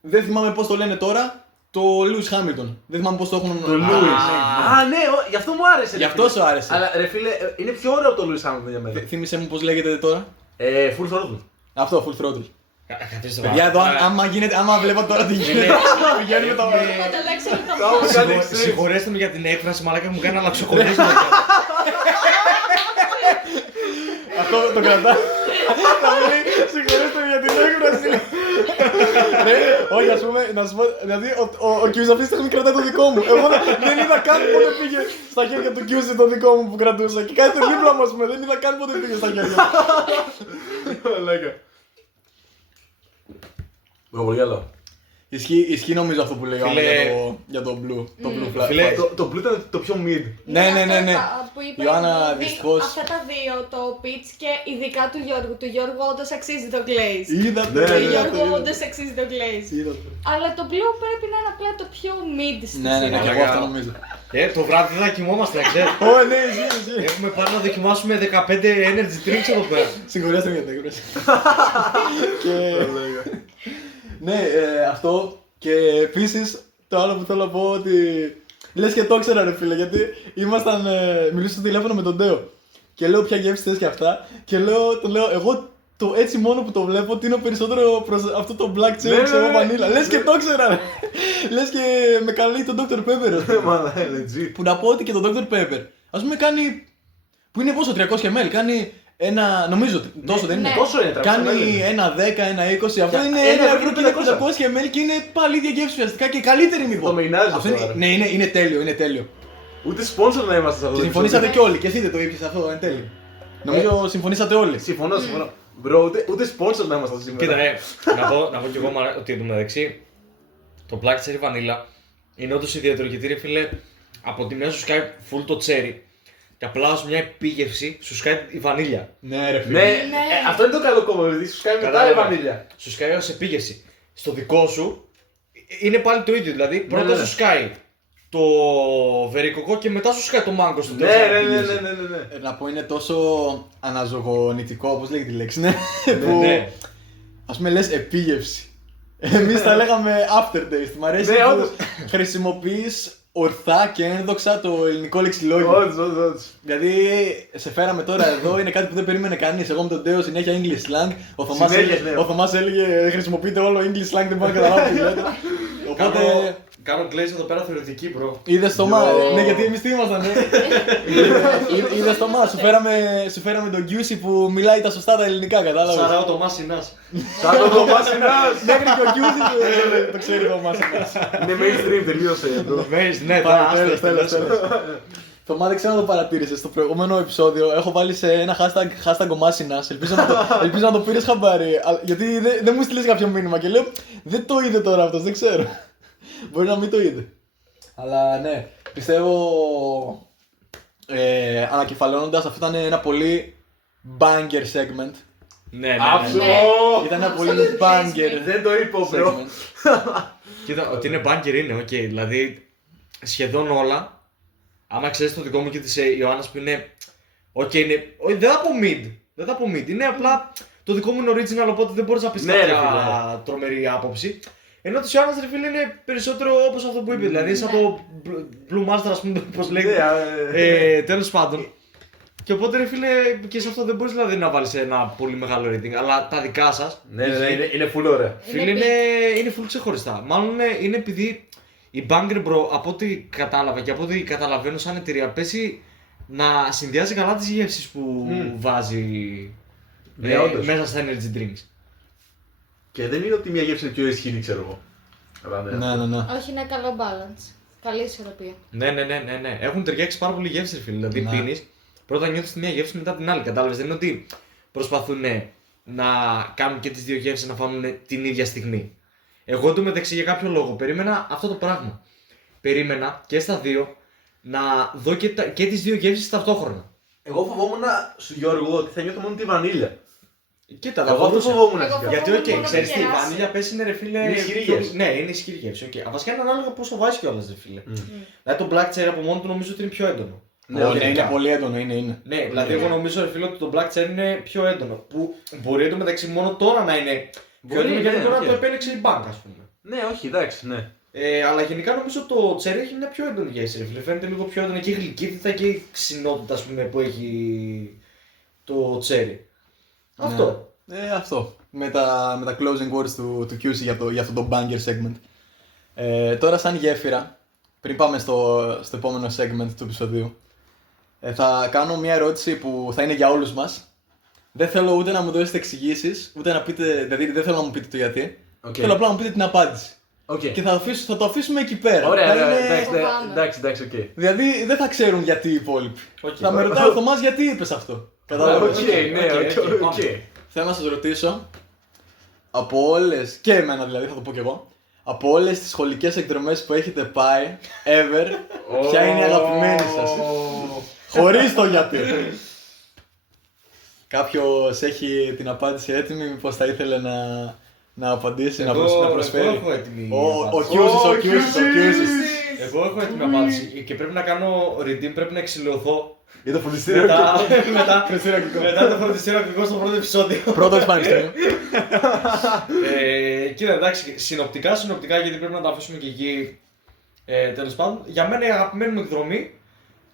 Δεν θυμάμαι πώς το λένε τώρα. Το Lewis Hamilton. Δεν θυμάμαι πώς το έχουν. Το Lewis. Α, ναι, γι' αυτό μου άρεσε. Γι' ρε αυτό φίλε. σου άρεσε. Αλλά ρε φίλε, είναι πιο ωραίο από το Lewis Hamilton για μένα. Θύμισε μου πώς λέγεται τώρα. Full throttle. Αυτό, full throttle. Καθίστε Παιδιά, εδώ, άμα βλέπω τώρα τι γίνεται. Πηγαίνουμε το. Καταλέξαμε τα Κάπου μάτια. κάτι extreme. Συγχωρέστε με για την έκφραση, μαλάκα μου κάνει αλλαξοκολλήσιμο. Αυτό το κρατάω. Θα μου λέει, συγχωρέστε με για την έκφραση. Όχι, ας πούμε, να σου πω, δηλαδή ο Κιούζ αυτή τη στιγμή κρατάει το δικό μου. Εγώ δεν είδα καν πότε πήγε στα χέρια του Κιούζ το δικό μου που κρατούσα. Και κάθεται δίπλα μου, ας πούμε, δεν είδα καν πότε πήγε στα χέρια μου. Λέγα. Πολύ καλό. Ισχύει νομίζω αυτό που λέει ο Άννα για το Blue. Το Blue Flash. Φίλε, το Blue ήταν το πιο mid. Ναι. Που είπε Ιωάννα, δηλαδή, δυστυχώς. αυτά τα δύο, το pitch και ειδικά του Γιώργου. Του Γιώργου όντως αξίζει το glaze. Είδα Ναι, Του ναι, Γιώργου όντως αξίζει το glaze. Αλλά το blue πρέπει να είναι απλά το πιο mid στη Ναι, σειρά. και εγώ αυτό νομίζω. Το βράδυ δεν θα κοιμόμαστε, να ξέρεις. Ω, ναι, εσύ. Έχουμε πάρει να δοκιμάσουμε 15 energy drinks εδώ πέρα. Συγχωρέστε με για την έκφραση. Και. Ναι, αυτό. Και επίσης το άλλο που θέλω να πω ότι. Λες και το ήξερα ρε φίλε, γιατί μιλούσα στο τηλέφωνο με τον Τέο. Και λέω ποια γεύση θες και αυτά. Και το λέω εγώ το έτσι μόνο που το βλέπω τίνω περισσότερο προς αυτό το black cherry ξέρω βανίλα. Λες και το ήξερα ρε. Λες και με καλεί τον Dr. Pepper. Μάνα, legit. Που να πω ότι και το Dr. Pepper ας πούμε κάνει. Που είναι πόσο 300 ml, κάνει ένα. Νομίζω τόσο δεν είναι. Ναι. Πόσο είναι, 300 Κάνει ml? ένα 10, ένα 20. Αυτό είναι ένα 1 ευρώ ευρώ και και 500 500 ml και είναι πάλι ίδια γεύση ουσιαστικά και καλύτερη μη πω. Το μεϊνάζεις Αυτό τώρα. είναι, ναι, είναι τέλειο, είναι τέλειο. Ούτε sponsor να είμαστε σε αυτό Και το συμφωνήσατε επεισόδιο. κι όλοι, και εσείς δεν το ήπιες αυτό, είναι τέλειο. Νομίζω συμφωνήσατε όλοι. Συμφωνώ. Bro, ούτε sponsor να είμαστε σήμερα. Κοίτα, να πω κι εγώ ότι εντωμεταξύ το Black Cherry Vanilla είναι όντως ιδιαίτερο γιατί ρε φίλε από τη μέσα σου σκάει full το cherry και απλά ως μια επίγευση σου σκάει η βανίλια. Ναι, ρε φίλε. Ναι, Ναι. αυτό είναι το καλό κόμμα, δηλαδή σου κάνει μετά η Κατάλαβα. βανίλια. Σου σκάει ως επίγευση. Στο δικό σου είναι πάλι το ίδιο, δηλαδή πρώτα ναι. σου σκάει το βερικοκό και μετά σου σκάει το μάγκο στο τέλος. Ναι. Να πω είναι τόσο αναζωογονητικό, όπως λέγεται η λέξη, ναι. Που Ναι. ας πούμε λες επίγευση. Εμείς τα λέγαμε aftertaste. Μ' αρέσει Ναι, που όντως. χρησιμοποιείς ορθά και ένδοξα το ελληνικό λεξιλόγιο. Όντως. Δηλαδή, σε φέραμε τώρα εδώ, είναι κάτι που δεν περίμενε κανείς. Εγώ με τον Τέο συνέχεια English slang. Ο Θωμάς έλεγε χρησιμοποιείτε όλο English slang, δεν μπορώ να καταλάβω τι λέτε. Οπότε, Κάνω glaze εδώ πέρα θεωρητική, bro. είδες το μα. Yo. Ναι, γιατί εμείς τι ήμασταν, ναι. Είδες το μα. Σου φέραμε τον Κιούσι που μιλάει τα σωστά τα ελληνικά, κατάλαβες. Σαράω το Μάσινας. Σαν το Μάσινας. Μέχρι και ο Κιούσι το ξέρει το μας. Είναι mainstream, τελείωσε. Ναι, Πάρα, τέλος. Θωμά, δεν ξέρω αν το παρατήρησες στο προηγούμενο επεισόδιο. Έχω βάλει σε ένα hashtag ο Μάσινας. Ελπίζω να το πήρες χαμπάρι. Γιατί δεν μου στείλες κάποιο μήνυμα και λέω δεν το είδε τώρα αυτός, δεν ξέρω. Μπορεί να μην το είδε. Αλλά ναι, πιστεύω ανακεφαλαιώνοντας αυτό ήταν ένα πολύ banger segment. Ναι. Άψο! Ήταν ένα πολύ banger Δεν το είπα, bro. segment. Κοίτα, ότι είναι bunker είναι, οκ. Δηλαδή, σχεδόν όλα, άμα ξέρεις το δικό μου και της Ιωάννας που είναι, οκ, είναι, όχι, δεν θα πω mid, είναι απλά το δικό μου είναι original, οπότε δεν μπορείς να πεις Ναι, ρε κάποια φίλε. τρομερή άποψη. Ενώ της Ιωάννας, ρε φίλε, είναι περισσότερο όπως αυτό που είπε, δηλαδή σαν το Blue Master, ας πούμε, πώς λέγεται, τέλος πάντων. Και οπότε, ρε φίλε, και σε αυτό δεν μπορείς δηλαδή να βάλεις ένα πολύ μεγάλο rating, αλλά τα δικά σας, Ναι, είναι full ωραία. φίλε, είναι full ξεχωριστά. Μάλλον είναι επειδή η Banger Bro, από ό,τι κατάλαβα και από ό,τι καταλαβαίνω σαν εταιρεία, πέσει να συνδυάζει καλά τις γεύσεις που βάζει Ναι, όντως. μέσα στα energy drinks. Και δεν είναι ότι μια γεύση είναι πιο ισχυρή, ξέρω εγώ. Ναι. Όχι, είναι καλό balance. Καλή ισορροπία. Ναι. Έχουν ταιριάξει πάρα πολύ γεύσεις, ρε φίλε. Δηλαδή Ναι. πίνεις, πρώτα νιώθεις τη μία γεύση μετά την άλλη. Κατάλαβες, δεν είναι ότι προσπαθούν να κάνουν και τις δύο γεύσεις να φάνουν την ίδια στιγμή. Εγώ εντωμεταξύ για κάποιο λόγο περίμενα αυτό το πράγμα. Περίμενα και στα δύο να δω και τις δύο γεύσεις ταυτόχρονα. Εγώ φοβόμουν σου Γιώργο ότι θα νιώθω μόνο τη βανίλια. Κοίτα, θα Εγώ αυτό μπορούσε. φοβόμουν Εγώ αρχικά. Γιατί, φοβόμουν οκ, μόνο ξέρεις να τι, η κεράσει. βανίλια πέσει είναι ρε φίλε. Είναι ισχυρή πιο- γεύση. Ναι, είναι ισχυρή γεύση. Okay. Βασικά είναι ανάλογα πώς το βάζεις κιόλας, ρε φίλε. Δηλαδή το black cherry από μόνο του νομίζω ότι είναι πιο έντονο. Ναι, Ναι, γενικά. είναι πολύ έντονο, είναι. Ναι, δηλαδή εγώ νομίζω ρε φίλε ότι το black cherry είναι πιο έντονο. Που μπορεί εντωμεταξύ μόνο τώρα να είναι πιο Μπορεί, έντονο γιατί ναι, τώρα οκ. το επέλεξε η bank, ας πούμε. Ναι, όχι, εντάξει, ναι. Αλλά γενικά νομίζω το cherry έχει μια πιο έντονη γεύση. Ρε φίλε. Φαίνεται λίγο πιο έντονη και η γλυκύτητα και η ξινότητα ας πούμε, που έχει το cherry. Αυτό. Αυτό. Με τα closing words του QC για αυτό το banger segment. Τώρα σαν γέφυρα, πριν πάμε στο επόμενο segment του επεισοδίου, θα κάνω μια ερώτηση που θα είναι για όλους μας. Δεν θέλω ούτε να μου δώσετε εξηγήσεις, ούτε να πείτε. Δηλαδή δεν θέλω να μου πείτε το γιατί. Οκ. Θέλω απλά να μου πείτε την απάντηση. Οκ. Και θα το αφήσουμε εκεί πέρα. Ωραία, Θα ωραία, είναι- εντάξει, οκ. Δηλαδή δεν θα ξέρουν γιατί οι υπόλοιποι. Οκ. Θα με ρωτάει ο Θωμάς γιατί είπες αυτό. Κατάλαβες. Οκ, ναι, οκ. Θέλω να σας ρωτήσω από όλες, και εμένα δηλαδή θα το πω κι εγώ, από όλες τις σχολικές εκδρομές που έχετε πάει, ever, ποια είναι η αγαπημένη σας. Χωρίς το γιατί. Κάποιος έχει την απάντηση έτοιμη, μήπως θα ήθελε να απαντήσει, να προσφέρει. Εγώ έχω έτοιμη Ο απάντηση. Κιούσης. Εγώ έχω έτοιμη απάντηση και πρέπει να κάνω redeem, πρέπει να εξηλαιωθώ. Για το φροντιστήριο. Μετά το φροντιστήριο ακριβώς στο πρώτο επεισόδιο. Πρώτο της Πανεπιστημίου. Κοίτα, εντάξει, συνοπτικά γιατί πρέπει να τα αφήσουμε και εκεί. Τέλος πάντων, για μένα η αγαπημένη μου εκδρομή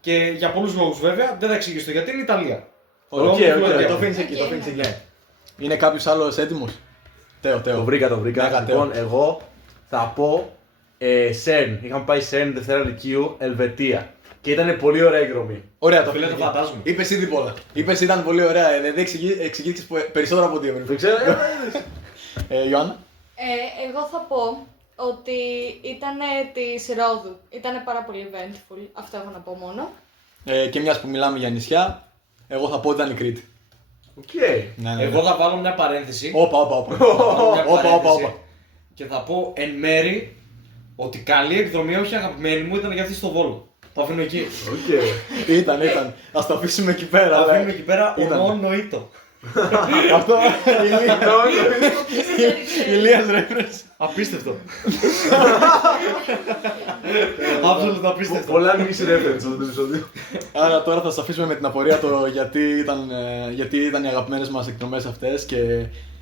και για πολλούς λόγους βέβαια, δεν θα εξηγήσω το γιατί, είναι η Ιταλία. Οκ, Ρώμη, Φλωρεντία. το αφήνεις εκεί, το αφήνεις εκεί. Είναι κάποιος άλλος έτοιμος? Το Τέο. βρήκα. Μέγα Λοιπόν, Τέο. εγώ θα πω CERN. Είχαμε πάει CERN Δευτέρα Λυκείου, Ελβετία. Και ήταν πολύ ωραία εκδρομή. Ωραία, το Φίλε, αφήνεις το εκεί. φαντάζομαι. Είπες ήδη πολλά. Είπες ήταν πολύ ωραία, δεν εξηγήθηκες περισσότερο από ό,τι έπρεπε. Δεν ξέρω. Ιωάννα. Εγώ θα πω ότι ήταν της Ρόδου. Ήταν πάρα πολύ eventful. Αυτό έχω να πω μόνο. Και μιας που μιλάμε για νησιά, εγώ θα πω ότι ήταν η Κρήτη. Οκ. Ναι. Εγώ θα βάλω μια παρένθεση. Όπα. Όπα. Και θα πω εν μέρη ότι καλή εκδρομή, όχι αγαπημένη μου, ήταν για αυτή στο Βόλο. Το αφήνω εκεί. Οκ. Ήταν. Ας το αφήσουμε εκεί πέρα. Το αλλά- αφήνουμε εκεί πέρα, Ήταν. ονοήτο. Αυτό. Ηλίας Ρέφρες. Απίστευτο. Absolute απίστευτο. Πολλά μισή reference αυτό το επεισόδιο. Άρα τώρα θα σας αφήσουμε με την απορία το γιατί ήταν οι αγαπημένες μας εκδρομές αυτές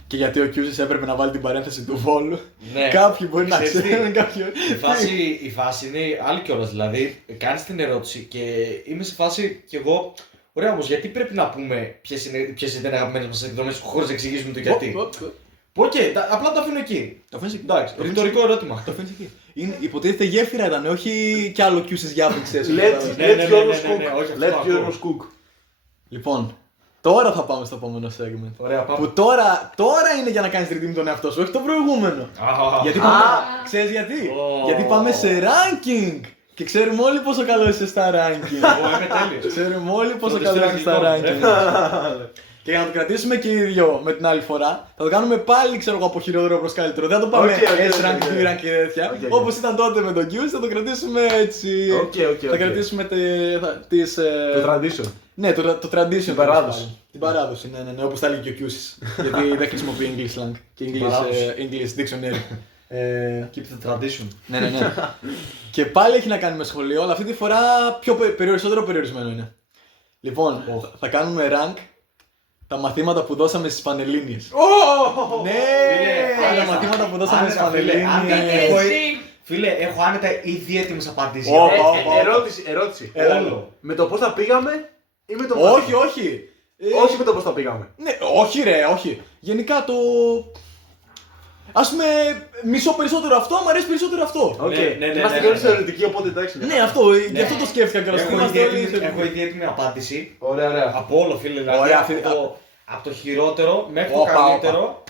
και γιατί ο Κιούσης έπρεπε να βάλει την παρένθεση του Βόλου. Ναι. Κάποιοι μπορεί να Ξέρεις τι? ξέρουν, κάποιοι. Η φάση είναι άλλη κιόλας. Δηλαδή, κάνεις την ερώτηση και είμαι σε φάση κι εγώ. Ωραία, όμως γιατί πρέπει να πούμε ποιες ήταν οι αγαπημένες μας εκδρομές χωρίς να εξηγήσουμε το γιατί. Οκ, απλά το αφήνω εκεί. Το αφήνεις εκεί. Εντάξει, ρητορικό ερώτημα. Το αφήνεις εκεί. Υποτίθεται γέφυρα ήταν, όχι κι άλλο Κιούσης γιάπηξες. Ναι, όχι, αυτό Let το Γιώργος ακούω. cook. Λοιπόν, τώρα θα πάμε στο επόμενο segment. Ωραία, πάμε. Που τώρα είναι για να κάνεις redeem τον εαυτό σου, όχι το προηγούμενο. Γιατί πάμε. Ξέρεις γιατί? Ω. Γιατί πάμε σε ranking! Και ξέρουμε όλοι πόσο καλό είσαι στα ranking. Εγώ είμαι τέλειος. Ξέρουμε όλοι πόσο Φροντιστήριο καλό είσαι στα αγγλικών, ranking. Και για να το κρατήσουμε και οι δυο με την άλλη φορά, θα το κάνουμε πάλι ξέρω εγώ από χειρότερο προς καλύτερο. Δεν θα το πάμε Οκ, S-rank, οκ. 2-rank και τέτοια. Οκ, οκ. Όπως ήταν τότε με τον Qs, θα το κρατήσουμε έτσι. Οκ. Θα κρατήσουμε τις. Το tradition. Ναι, το tradition. Την παράδοση. Την παράδοση, ναι, όπως τα λέει και ο Qs. Γιατί δεν χρησιμοποιεί English slang και English dictionary. Keep the tradition. Ναι. Και πάλι έχει να κάνει με σχολείο, αλλά αυτή τη φορά περισσότερο περιορισμένο είναι. Λοιπόν, θα κάνουμε rank τα μαθήματα που δώσαμε στις Πανελλήνιες. Ναι! Φίλε, Τα μαθήματα που δώσαμε στις άνετα, φίλε, Πανελλήνιες. Φίλε, έχω άνετα ήδη έτοιμες απαντήσεις. Όπα. Ερώτηση. Έλα. Όλο. Με το πώς θα πήγαμε ή με το Όχι, όχι. Όχι με το πώς θα πήγαμε. Ναι, όχι ρε, όχι. Γενικά το... Ας πούμε, μισώ περισσότερο αυτό, μου αρέσει περισσότερο αυτό. Οκ. ναι, Είμαστε ναι, και όλοι ναι. θεωρητικοί, οπότε εντάξει. Ναι, αυτό, γι' αυτό το σκέφτηκα κιόλας. Έχω ήδη έτοιμη απάντηση. Ωραία. Από όλο, φίλε. Δηλαδή, Ωραία, από το χειρότερο μέχρι το Όπα, καλύτερο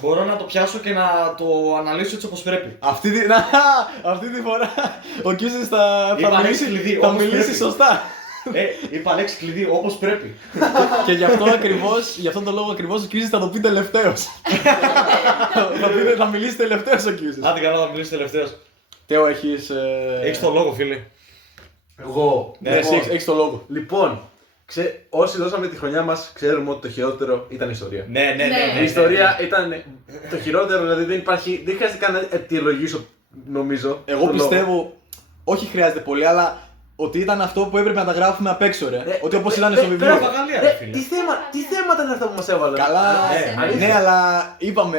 μπορώ να το πιάσω και να το αναλύσω έτσι όπως πρέπει. Αυτή τη φορά ο Κιούσης Είπα θα λέξη κλειδί, μιλήσει, θα όπως μιλήσει πρέπει. σωστά. Είπα λέξη κλειδί όπως πρέπει. Και γι' αυτόν τον λόγο ακριβώς ο Κιούσης θα το πει τελευταίος. Θα μιλήσει τελευταίος ο Κιούσης. Άντε καλά, θα μιλήσω τελευταίος. Τέο, έχεις... Έχεις το λόγο, φίλε. Εγώ. Ναι, εσύ έχεις το λόγο. Λοιπόν, όσοι δώσαμε τη χρονιά μας ξέρουμε ότι το χειρότερο ήταν η ιστορία. Ναι. Η ιστορία ήταν το χειρότερο, δηλαδή δεν χρειάζεται καν να αιτιολογήσω, νομίζω. Εγώ το λόγο. πιστεύω, όχι χρειάζεται πολύ, αλλά ότι ήταν αυτό που έπρεπε να τα γράφουμε απ' έξω, ρε. Ότι όπως ήταν στο πέρα βιβλίο. από τα Γαλλία, ρε φίλε. Τι θέματα είναι αυτά που μας έβαλαν. Καλά, αλήθεια. ναι, αλλά είπαμε.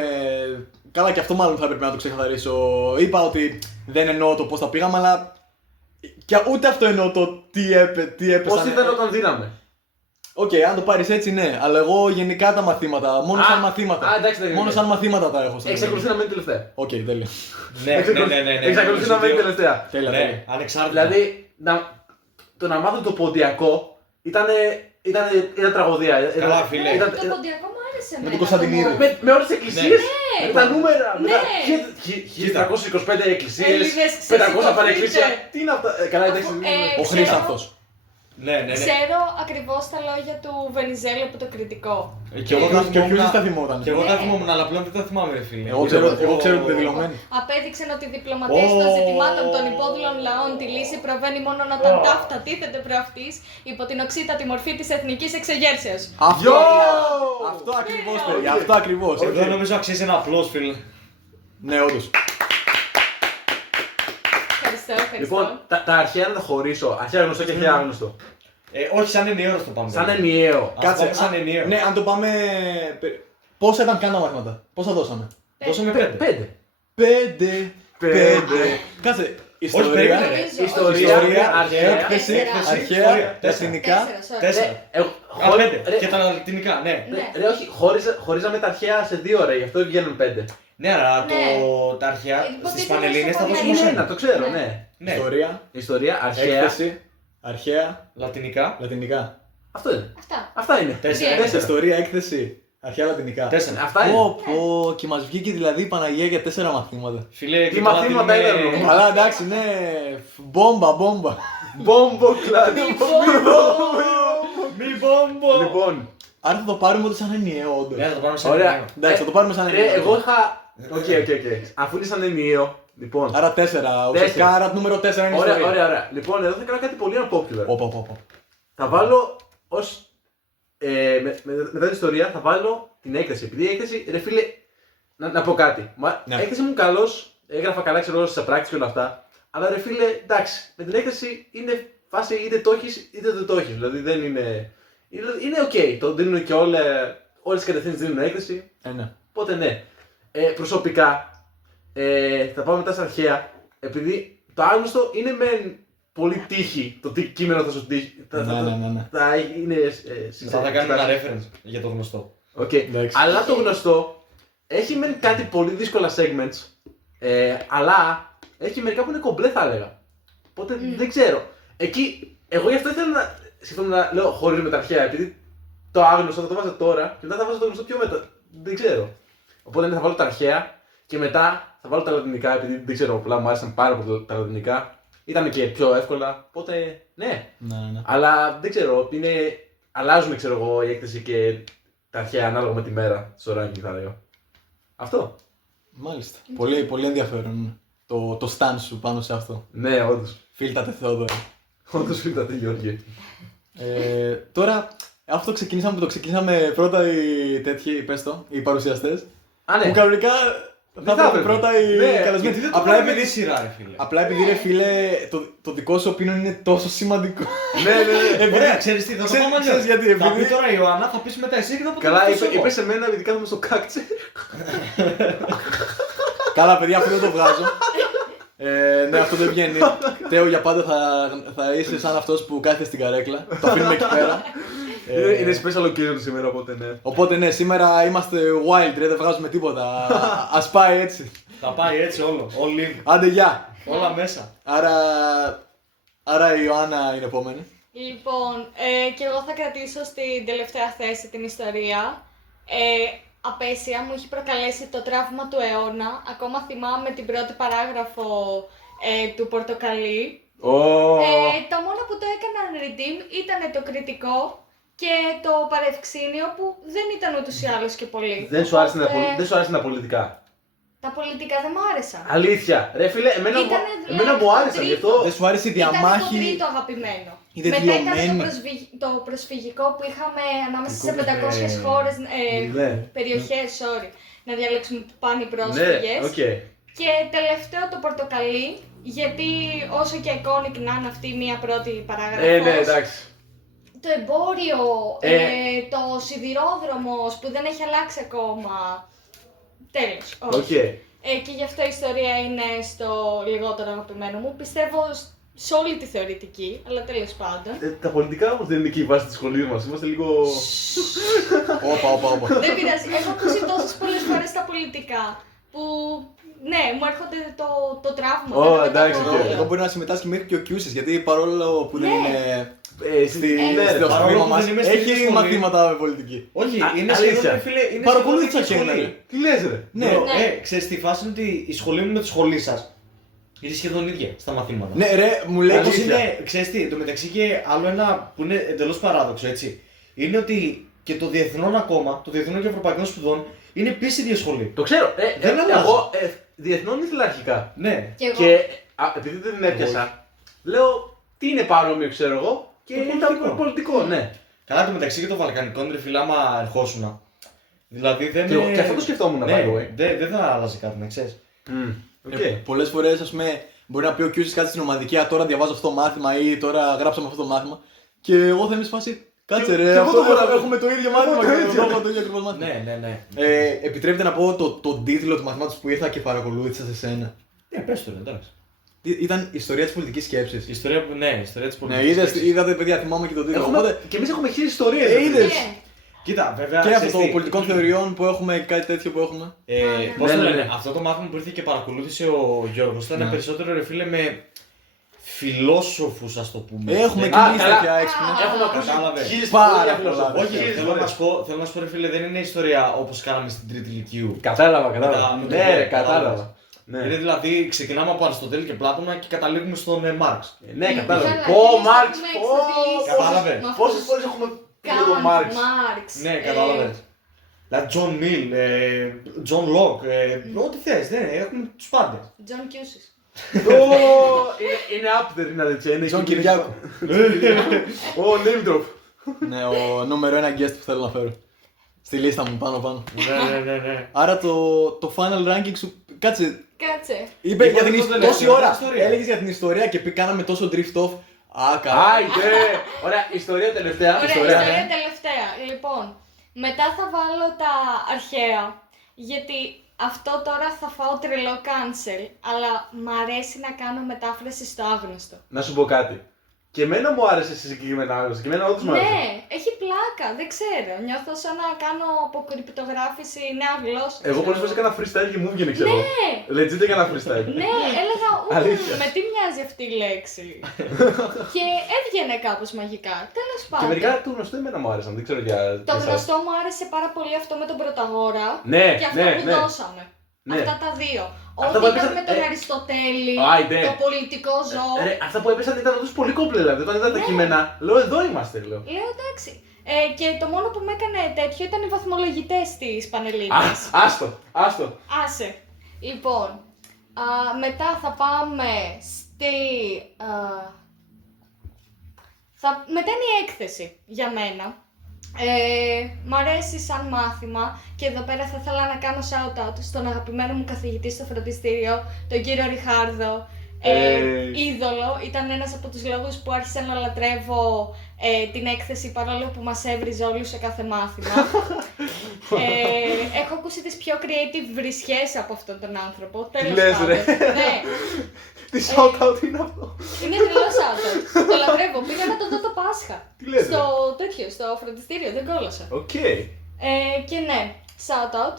Καλά, και αυτό μάλλον θα έπρεπε να το ξεκαθαρίσω. Είπα ότι δεν εννοώ το πώς τα πήγαμε, αλλά. Και ούτε αυτό εννοώ το τι έπεσε. Πώς ήταν όταν δίναμε. Οκ, αν το πάρεις έτσι, ναι. Αλλά εγώ γενικά τα μαθήματα. Μόνο σαν μαθήματα. εντάξει, Μόνο σαν μαθήματα τα έχω. Εξακολουθεί να μένει τελευταία. Οκ, τέλεια. Ναι. Εξακολουθεί να μένει τελευταία. Τέλεια, Ναι, τέλεια. ανεξάρτητα. Δηλαδή, το να μάθω το ποντιακό ήταν Ήταν τραγωδία. Καλά, φίλε. Το ποντιακό μου άρεσε Με εμένα. τον Κωνσταντινίδη. Με όλες τις εκκλησίες, Ναι. με τα νούμερα. Ναι. 1325 εκκλησίες, Έλληνες 500 παρεκκλησία. ξεσηκωθείτε. Τι είναι αυτά. Καλά, εντάξει. Ε, Ο ξέρω- Χρήσταθος. Ναι. Ξέρω ακριβώς τα λόγια του Βενιζέλου από το κριτικό. Και εγώ Και ποιος δεν τα θυμόταν. Και εγώ τα θυμόμουν, αλλά πλέον δεν τα θυμάμαι, ρε φίλε. Εγώ ξέρω ότι είναι δηλωμένη. Απέδειξαν ότι η διπλωματία των ζητημάτων των υπόδουλων λαών τη λύση προβαίνει μόνο όταν ταύτα τίθεται προαυτής υπό την οξύτατη μορφή της εθνικής εξεγέρσεως. Αυτό ακριβώς, παιδιά. Αυτό ακριβώς. Εδώ νομίζω αξίζει ένα απλός, φίλε. Ναι, όντως. Ευχαριστώ. Λοιπόν, τα αρχαία να τα χωρίσω. Αρχαία γνωστό και αρχαία άγνωστο. Όχι, σαν ενιαίο το πάμε. Σαν ενιαίο. Κάτσε. Σαν ενιαίο. Ναι, αν το πάμε. Πόσα ήταν καν μαθήματα. Πόσα δώσαμε. Δώσαμε 5. 5. 5. Κάτσε. Ιστορία. περίμενε. Ιστορία, αρχαία, έκθεση, τέσσερα. αρχαία, Τέσσερα. λατινικά. 4. Α, 5. Και τα λατινικά, ναι. Ρε, όχι, χωρίζαμε τα αρχαία σε 2 ώρα, γι' αυτό βγαίνουν 5. Ναι, αλλά Ναι. τα αρχαία Υποτίθεται στις είναι Πανελλήνιες θα στο δώσουμε Είναι ως ένα, ένα. το ξέρω, Ναι. ναι. Ναι. Ιστορία, Ιστορία, αρχαία. έκθεση, αρχαία, Λατινικά. λατινικά. Αυτό είναι. Αυτά. Αυτά είναι. 4. Ιστορία, έκθεση, αρχαία, λατινικά. 4. Αυτά είναι. Πω, και μας βγήκε δηλαδή η Παναγία για 4 μαθήματα. Φίλε, Τι και μαθήματα τώρα ήταν, δίνουμε- Αλλά εντάξει, ναι, μπόμπα. Μπόμπο κλάδι. Μη μπόμπο! Λοιπόν, Άρα θα το πάρουμε όντως σαν ενιαίο, όντως. Ναι, θα το πάρουμε σε ωραία. ενιαίο. Εντάξει, θα το πάρουμε σαν ενιαίο. Εγώ είχα. Οκ. Αφού είναι σαν ενιαίο. Λοιπόν. Άρα 4, ουσιαστικά, άρα το νούμερο 4 είναι Ωραία, ιστορία. ωραία. Λοιπόν, εδώ θα κάνω κάτι πολύ unpopular. Όπα. Θα βάλω ως. Μετά την ιστορία θα βάλω την έκθεση. Επειδή η έκθεση, ρε φίλε, να πω κάτι. Ναι. Έκθεση μου καλός, έγραφα καλά, ξέρω εγώ, στις πράξεις και όλα αυτά. Αλλά ρε φίλε, εντάξει, με την έκθεση είναι φάση είτε το έχεις είτε δεν το έχεις. Δηλαδή δεν είναι. Είναι οκ. Το δίνουν και όλες τις κατευθύνσεις δίνουν έκθεση. Ναι. Οπότε ναι. Προσωπικά θα πάω μετά στα αρχαία. Επειδή το άγνωστο είναι με πολύ τύχη το τι κείμενο θα σου τύχει. Ναι. Θα είναι. Μετά θα κάνουμε ένα reference για το γνωστό. Οκ. Εντάξει. Αλλά το γνωστό έχει μεν κάτι πολύ δύσκολα segments. Αλλά έχει μερικά που είναι κομπλέ θα έλεγα. Οπότε δεν ξέρω. Εκεί, εγώ γι' αυτό ήθελα να σκεφτόμουν να λέω χωρίζουμε τα αρχαία. Επειδή το άγνωστο θα το βάζω τώρα και μετά θα βάζω το γνωστό πιο μετά. Δεν ξέρω. Οπότε ναι, θα βάλω τα αρχαία και μετά θα βάλω τα λατινικά. Επειδή δεν ξέρω, πολλά μου άρεσαν πάρα πολύ τα λατινικά. Ήταν και πιο εύκολα. Οπότε ναι. Ναι. Αλλά δεν ξέρω, αλλάζουν ξέρω εγώ η έκθεση και τα αρχαία ανάλογα με τη μέρα στο ranking θα λέω. Αυτό. Μάλιστα. Πολύ ενδιαφέρον το stand σου πάνω σε αυτό. Ναι, όντως. Φίλτατε Θεόδωρα. Όντως φίλτατε Γιώργη. Τώρα, αυτό ξεκινήσαμε που το ξεκινήσαμε πρώτα οι παρουσιαστές. Α, ναι. Που κανονικά θα θα έπρεπε έπρεπε. πρώτα οι Ναι, καλεσμένοι. Γιατί δεν το Απλά κάνουμε επειδή- τη σειρά, ρε φίλε. Απλά επειδή ρε φίλε, το δικό σου opinion είναι τόσο σημαντικό. Ναι. Ωραία, ξέρεις τι, θα το Ξέρεις- πάμε ξέρεις αλλιώς. γιατί, Θα επειδή- πει τώρα η Ιωάννα, θα πεις μετά εσύ και θα πω Καλά, το είπε σε μένα επειδή κάθομαι στο κάκτσε. Καλά, παιδιά, αυτό δεν το βγάζω. Ναι, αυτό δεν βγαίνει. Τέο, για πάντα θα είσαι σαν αυτός που κάθεται στην καρέκλα. Το αφήνουμε εκεί πέρα. Είναι special occasion σήμερα, οπότε ναι. Οπότε ναι, σήμερα είμαστε wild, ρε, δεν βγάζουμε τίποτα. Ας πάει έτσι. Θα πάει έτσι όλο, all in, Άντε, γεια. όλα μέσα. Άρα η Ιωάννα είναι επόμενη. Λοιπόν, και εγώ θα κρατήσω στην τελευταία θέση την ιστορία. Απέσια μου έχει προκαλέσει το τραύμα του αιώνα. Ακόμα θυμάμαι την πρώτη παράγραφο του Πορτοκαλί. Το μόνο που το έκαναν redeem ήταν το κριτικό και το παρευξήνιο που δεν ήταν ούτως ή άλλως και πολύ. Δεν σου άρεσαν τα πολιτικά. Τα πολιτικά δεν μου άρεσαν. Αλήθεια. Ρε φίλε, Ήτανε εμένα μου δηλαδή άρεσαν το γι' αυτό. Δεν σου άρεσε η Ήταν το διαμάχη. τρίτο αγαπημένο. η Μετά ήταν δεδηλωμένη. το προσφυγικό που είχαμε ανάμεσα σε Που 500 χώρες, Ναι. περιοχές, να διαλέξουμε που πάνε οι Ναι, πρόσφυγες. οκ. Και τελευταίο το πορτοκαλί, γιατί όσο και iconic να είναι αυτή μία πρώτη παράγραφος, Ναι, εντάξει. το εμπόριο, το σιδηρόδρομος που δεν έχει αλλάξει ακόμα. Τέλος. όχι. Οκ. Και γι' αυτό η ιστορία είναι στο λιγότερο αγαπημένο μου. Πιστεύω σε όλη τη θεωρητική, αλλά τέλος πάντων. Τα πολιτικά όμως δεν είναι εκεί η βάση της σχολής μας. Είμαστε λίγο. Όπα. Δεν πειράζει. Έχω ακούσει τόσες πολλές φορές τα πολιτικά που Ναι, μου έρχονται το τραύμα. Ω, μετά εντάξει, το οκ. ρόλο. Εγώ μπορεί να συμμετάσχει μέχρι και ο Κιούσης, γιατί παρόλο που δεν Ναι. είναι Ναι, στο παρόλο τμήμα που μας, δεν είμαι στην έχει σχολή. μαθήματα με πολιτική. Όχι, Α, είναι αλήθεια. σχεδόν, φίλε, είναι Παρακολούθησα σχεδόν και ίδια ένα, σχολή. Τι λες ρε. Ναι, Ναι. Ξέρεις τη φάση είναι ότι η σχολή μου με τη σχολή σας είναι σχεδόν ίδια στα μαθήματα. ναι, ρε, μου λέει Όμως αλήθεια. είναι, ξέρεις τι, εντωμεταξύ και άλλο ένα που είναι εντελώς παράδοξο, έτσι. Είναι ότι και το διεθνών ακόμα, το διεθνών και ευρωπαϊκών σπουδών, είναι επίσης ίδια σχολή. Το ξέρω. Δεν αλλάζει. Εγώ διεθνών ήθελα αρχικά. Ναι. Και εγώ. Και επειδή δεν την έπιασα, λέω τι είναι παρόμοιο, ξέρω εγώ. Και Το ήταν πολιτικό. πολιτικό, ναι. Καλά, το μεταξύ και το βαλκανικό, ρε φίλε, άμα ερχόσουνα. Δηλαδή δεν Και εγώ- και αυτό το σκεφτόμουν, by the Ναι, way. δεν θα άλλαζε κάτι, να ξέρεις. Οκ. Πολλές φορές, ας πούμε, μπορεί να πει ο Κιούσης κάτι στην ομαδική, «Α, τώρα διαβάζω αυτό το μάθημα» ή «Τώρα γράψαμε αυτό το μάθημα». Και εγώ θα είμαι σε φάση, κάτσε Και ρε, εγώ αυτό το έχω να- έχουμε το ίδιο μάθημα το και ίδιο. εγώ έχω το ίδιο ακριβώς μάθημα. Ναι. Επιτρέπετε να πω τον τίτλο του μαθήματος που ήρθα και παρακολούθησα σε σένα. Ναι, πες το, ρε, εντάξει. Ήταν Ιστορία της πολιτικής σκέψης. Ιστορία που, ναι, ιστορία της Ναι, πολιτικής. είδατε παιδιά, θυμάμαι και τον τίτλο. Οπότε, Και εμείς έχουμε 1000 ιστορίες. είδες. Ναι. Κοίτα, βέβαια, Και ξέρεις αυτό το τι, πολιτικών θεωριών που έχουμε, κάτι τέτοιο που έχουμε. πώς Ναι, το ναι, λένε, ναι. αυτό το μάθημα που ήρθε και παρακολούθησε ο Γιώργος ήταν Ναι. περισσότερο, ρε φίλε, με φιλόσοφους, ας το πούμε. Έχουμε Δεν- και εμείς καλά. τέτοια έξυπνα. Έχουμε ακούσει Κατάλαβε. 1000 Πάρα ιστορίες για πολλά, φιλοσόφους. δεν Όχι, ξέρω. θέλω να σου πω, ρε φίλε, δεν είναι ιστορία όπως κάναμε στην τρίτη ηλικίου. Κατάλαβα, Με κατάλαβα. το Ναι, ρε, Γιώργο, κατάλαβα. Είναι Ναι, δηλαδή, ξεκινάμε από Αριστοτέλη και Πλάτωνα και καταλήγουμε στον Μάρξ. ναι, κατάλαβα. Καλά, Ω, εμείς Μάρξ, έχουμε ω, εξαντλήσει Κατάλαβε. με αυτούς. πόσες φορές έχουμε πει για τον Μάρξ. Μάρξ. Ναι, κατάλαβες. Δηλαδή, Τζον Μιλ, Τζον Λοκ, ό,τι θες, ναι, έχουμε τους πάντες. Τζον Κιούσης. Ω, είναι up there, είναι έτσι. είναι Τζον εκεί. Κυριάκο. Ω, name drop. Ναι, ο νούμερο 1 guest που θέλω να φέρω. Στη λίστα μου πάνω. Ναι. Άρα το final ranking σου. Κάτσε. Κάτσε. Είπε για την το ιστορία. τελευταίο, Τόση την ώρα. ιστορία. Έλεγε για την ιστορία και κάναμε τόσο drift off. Α, καλά. Άιντε. Ωραία, ιστορία τελευταία. Ωραία, ιστορία, ιστορία ναι. τελευταία. Λοιπόν, μετά θα βάλω τα αρχαία. Γιατί αυτό τώρα θα φάω τρελό cancel. Αλλά μ' αρέσει να κάνω μετάφραση στο άγνωστο. Να σου πω κάτι. Και εμένα μου άρεσε σε συγκεκριμένα άγνωστα. Και εμένα όντως μου άρεσε. Ναι, έχει πλάκα, δεν ξέρω. Νιώθω σαν να κάνω αποκρυπτογράφηση νέα γλώσσα. Εγώ πολλές φορές έκανα freestyle και μου έβγαινε, ξέρω. Ναι. Legit έκανα freestyle. Ναι, έλεγα Αλήθεια. με τι μοιάζει αυτή η λέξη. Και έβγαινε κάπως μαγικά. Τέλος Και πάντων. μερικά του γνωστού εμένα μου άρεσαν. Δεν ξέρω για. Το εσάς. γνωστό μου άρεσε πάρα πολύ αυτό με τον Πρωταγόρα Ναι, και αυτό ναι, που ναι. δώσαμε. Ναι. Αυτά τα δύο. Αυτά Ό,τι που ήταν έπαιζαν, με τον ε, Αριστοτέλη, άιντε. το πολιτικό ζώο. Ρε, αυτά που έπεσαν ήταν όντως πολύ κόμπλε, δηλαδή. Όταν είδα τα Ναι. κείμενα, λέω εδώ είμαστε, λέω. Λέω εντάξει. Και το μόνο που με έκανε τέτοιο ήταν οι βαθμολογητές της Πανελλήνιας. Άστο. Άσε. Λοιπόν, μετά θα πάμε στη... μετά είναι η έκθεση για μένα. Μ' αρέσει σαν μάθημα και εδώ πέρα θα ήθελα να κάνω shout-out στον αγαπημένο μου καθηγητή στο φροντιστήριο, τον κύριο Ριχάρδο. Είδωλο, ήταν ένας από τους λόγους που άρχισα να λατρεύω την έκθεση παρόλο που μας έβριζε όλους σε κάθε μάθημα. Έχω ακούσει τις πιο creative βρισχές από αυτόν τον άνθρωπο, τέλος λες, πάντων. ρε? Ναι, Τι shout-out είναι αυτό. είναι τρελό shout-out. Το λατρεύω, πήγα να το δω το Πάσχα. Τι λες, Στο τέτοιο, στο φροντιστήριο, δεν κόλασα. Οκ. Και ναι, shout-out,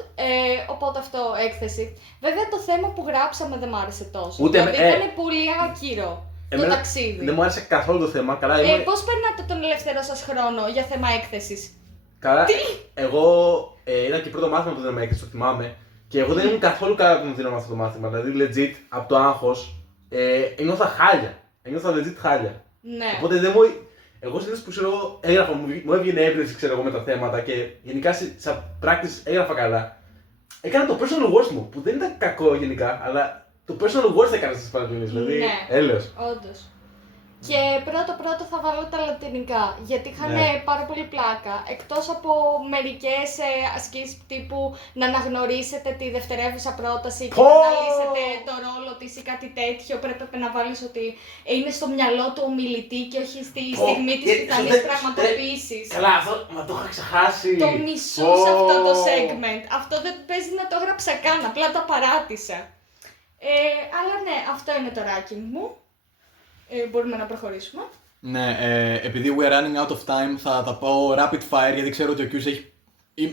οπότε αυτό έκθεση. Βέβαια το θέμα που γράψαμε δεν μ' άρεσε τόσο. Ούτε δηλαδή με- ήταν πολύ άκυρο το Εμένα ταξίδι. Δεν μου άρεσε καθόλου το θέμα. Καλά, είμαι. Πώς περνάτε τον ελεύθερο σας χρόνο για θέμα έκθεσης? Καλά, εγώ είδα και πρώτο μάθημα που δεν με έκθεση, το θυμάμαι. Και εγώ δεν ήμουν καθόλου καλά που μου δίνω αυτό το μάθημα. Δηλαδή, legit, από το άγχος, ένιωθα χάλια. Ένιωθα legit χάλια. Ναι. Οπότε δεν μου. Εγώ συνήθως που ξέρω, έγραφα, μου έβγαινε έμπνευση, ξέρω εγώ, με τα θέματα και γενικά σαν practice έγραφα καλά. Έκανα το personal worst μου, που δεν ήταν κακό γενικά, αλλά το personal worst έκανα στις Πανελλήνιες. Δηλαδή, Ναι. έλεος. Όντως. Και πρώτο θα βάλω τα λατινικά, γιατί είχαν Ναι. πάρα πολύ πλάκα. Εκτός από μερικές ασκήσεις τύπου να αναγνωρίσετε τη δευτερεύουσα πρόταση και Πω! να αναλύσετε το ρόλο της ή κάτι τέτοιο, πρέπει να βάλεις ότι είναι στο μυαλό του ομιλητή και όχι στη Πω! στιγμή της πιθανής δεν- πραγματοποίησης. Καλά, αυτό μα το είχα ξεχάσει. Το μισώ σε αυτό το segment. Αυτό δεν παίζει να το έγραψα καν, απλά τα παράτησα. Αλλά ναι, αυτό είναι το ranking μου. Μπορούμε να προχωρήσουμε. Ναι, επειδή we are running out of time θα τα πω rapid fire γιατί ξέρω ότι ο Q's έχει.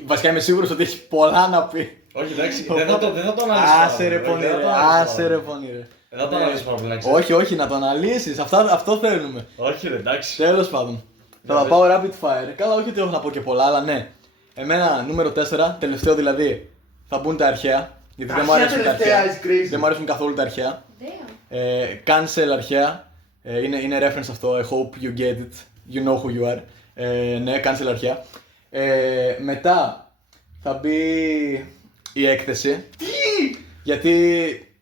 Βασικά είμαι σίγουρος ότι έχει πολλά να πει. Όχι, εντάξει, δεν θα το αναλύσω. Άσε ρε πονηρέ, άσε ρε πονηρέ. Δεν θα το αναλύσω πάρα πολύ. Όχι, όχι, να το αναλύσεις, αυτό θέλουμε. Όχι, ρε, εντάξει. Τέλος πάντων. Θα τα πάω rapid fire. Καλά, όχι ότι έχω να πω και πολλά, αλλά ναι. Εμένα νούμερο 4, τελευταίο δηλαδή, θα μπουν τα αρχαία. Γιατί δεν μου αρέσουν τα αρχαία. Δεν μου αρέσουν καθόλου τα αρχαία. Cancel αρχαία. Είναι reference αυτό. I hope you get it. You know who you are. Ναι, cancel αρχαία. Μετά θα μπει η έκθεση. Τι! Γιατί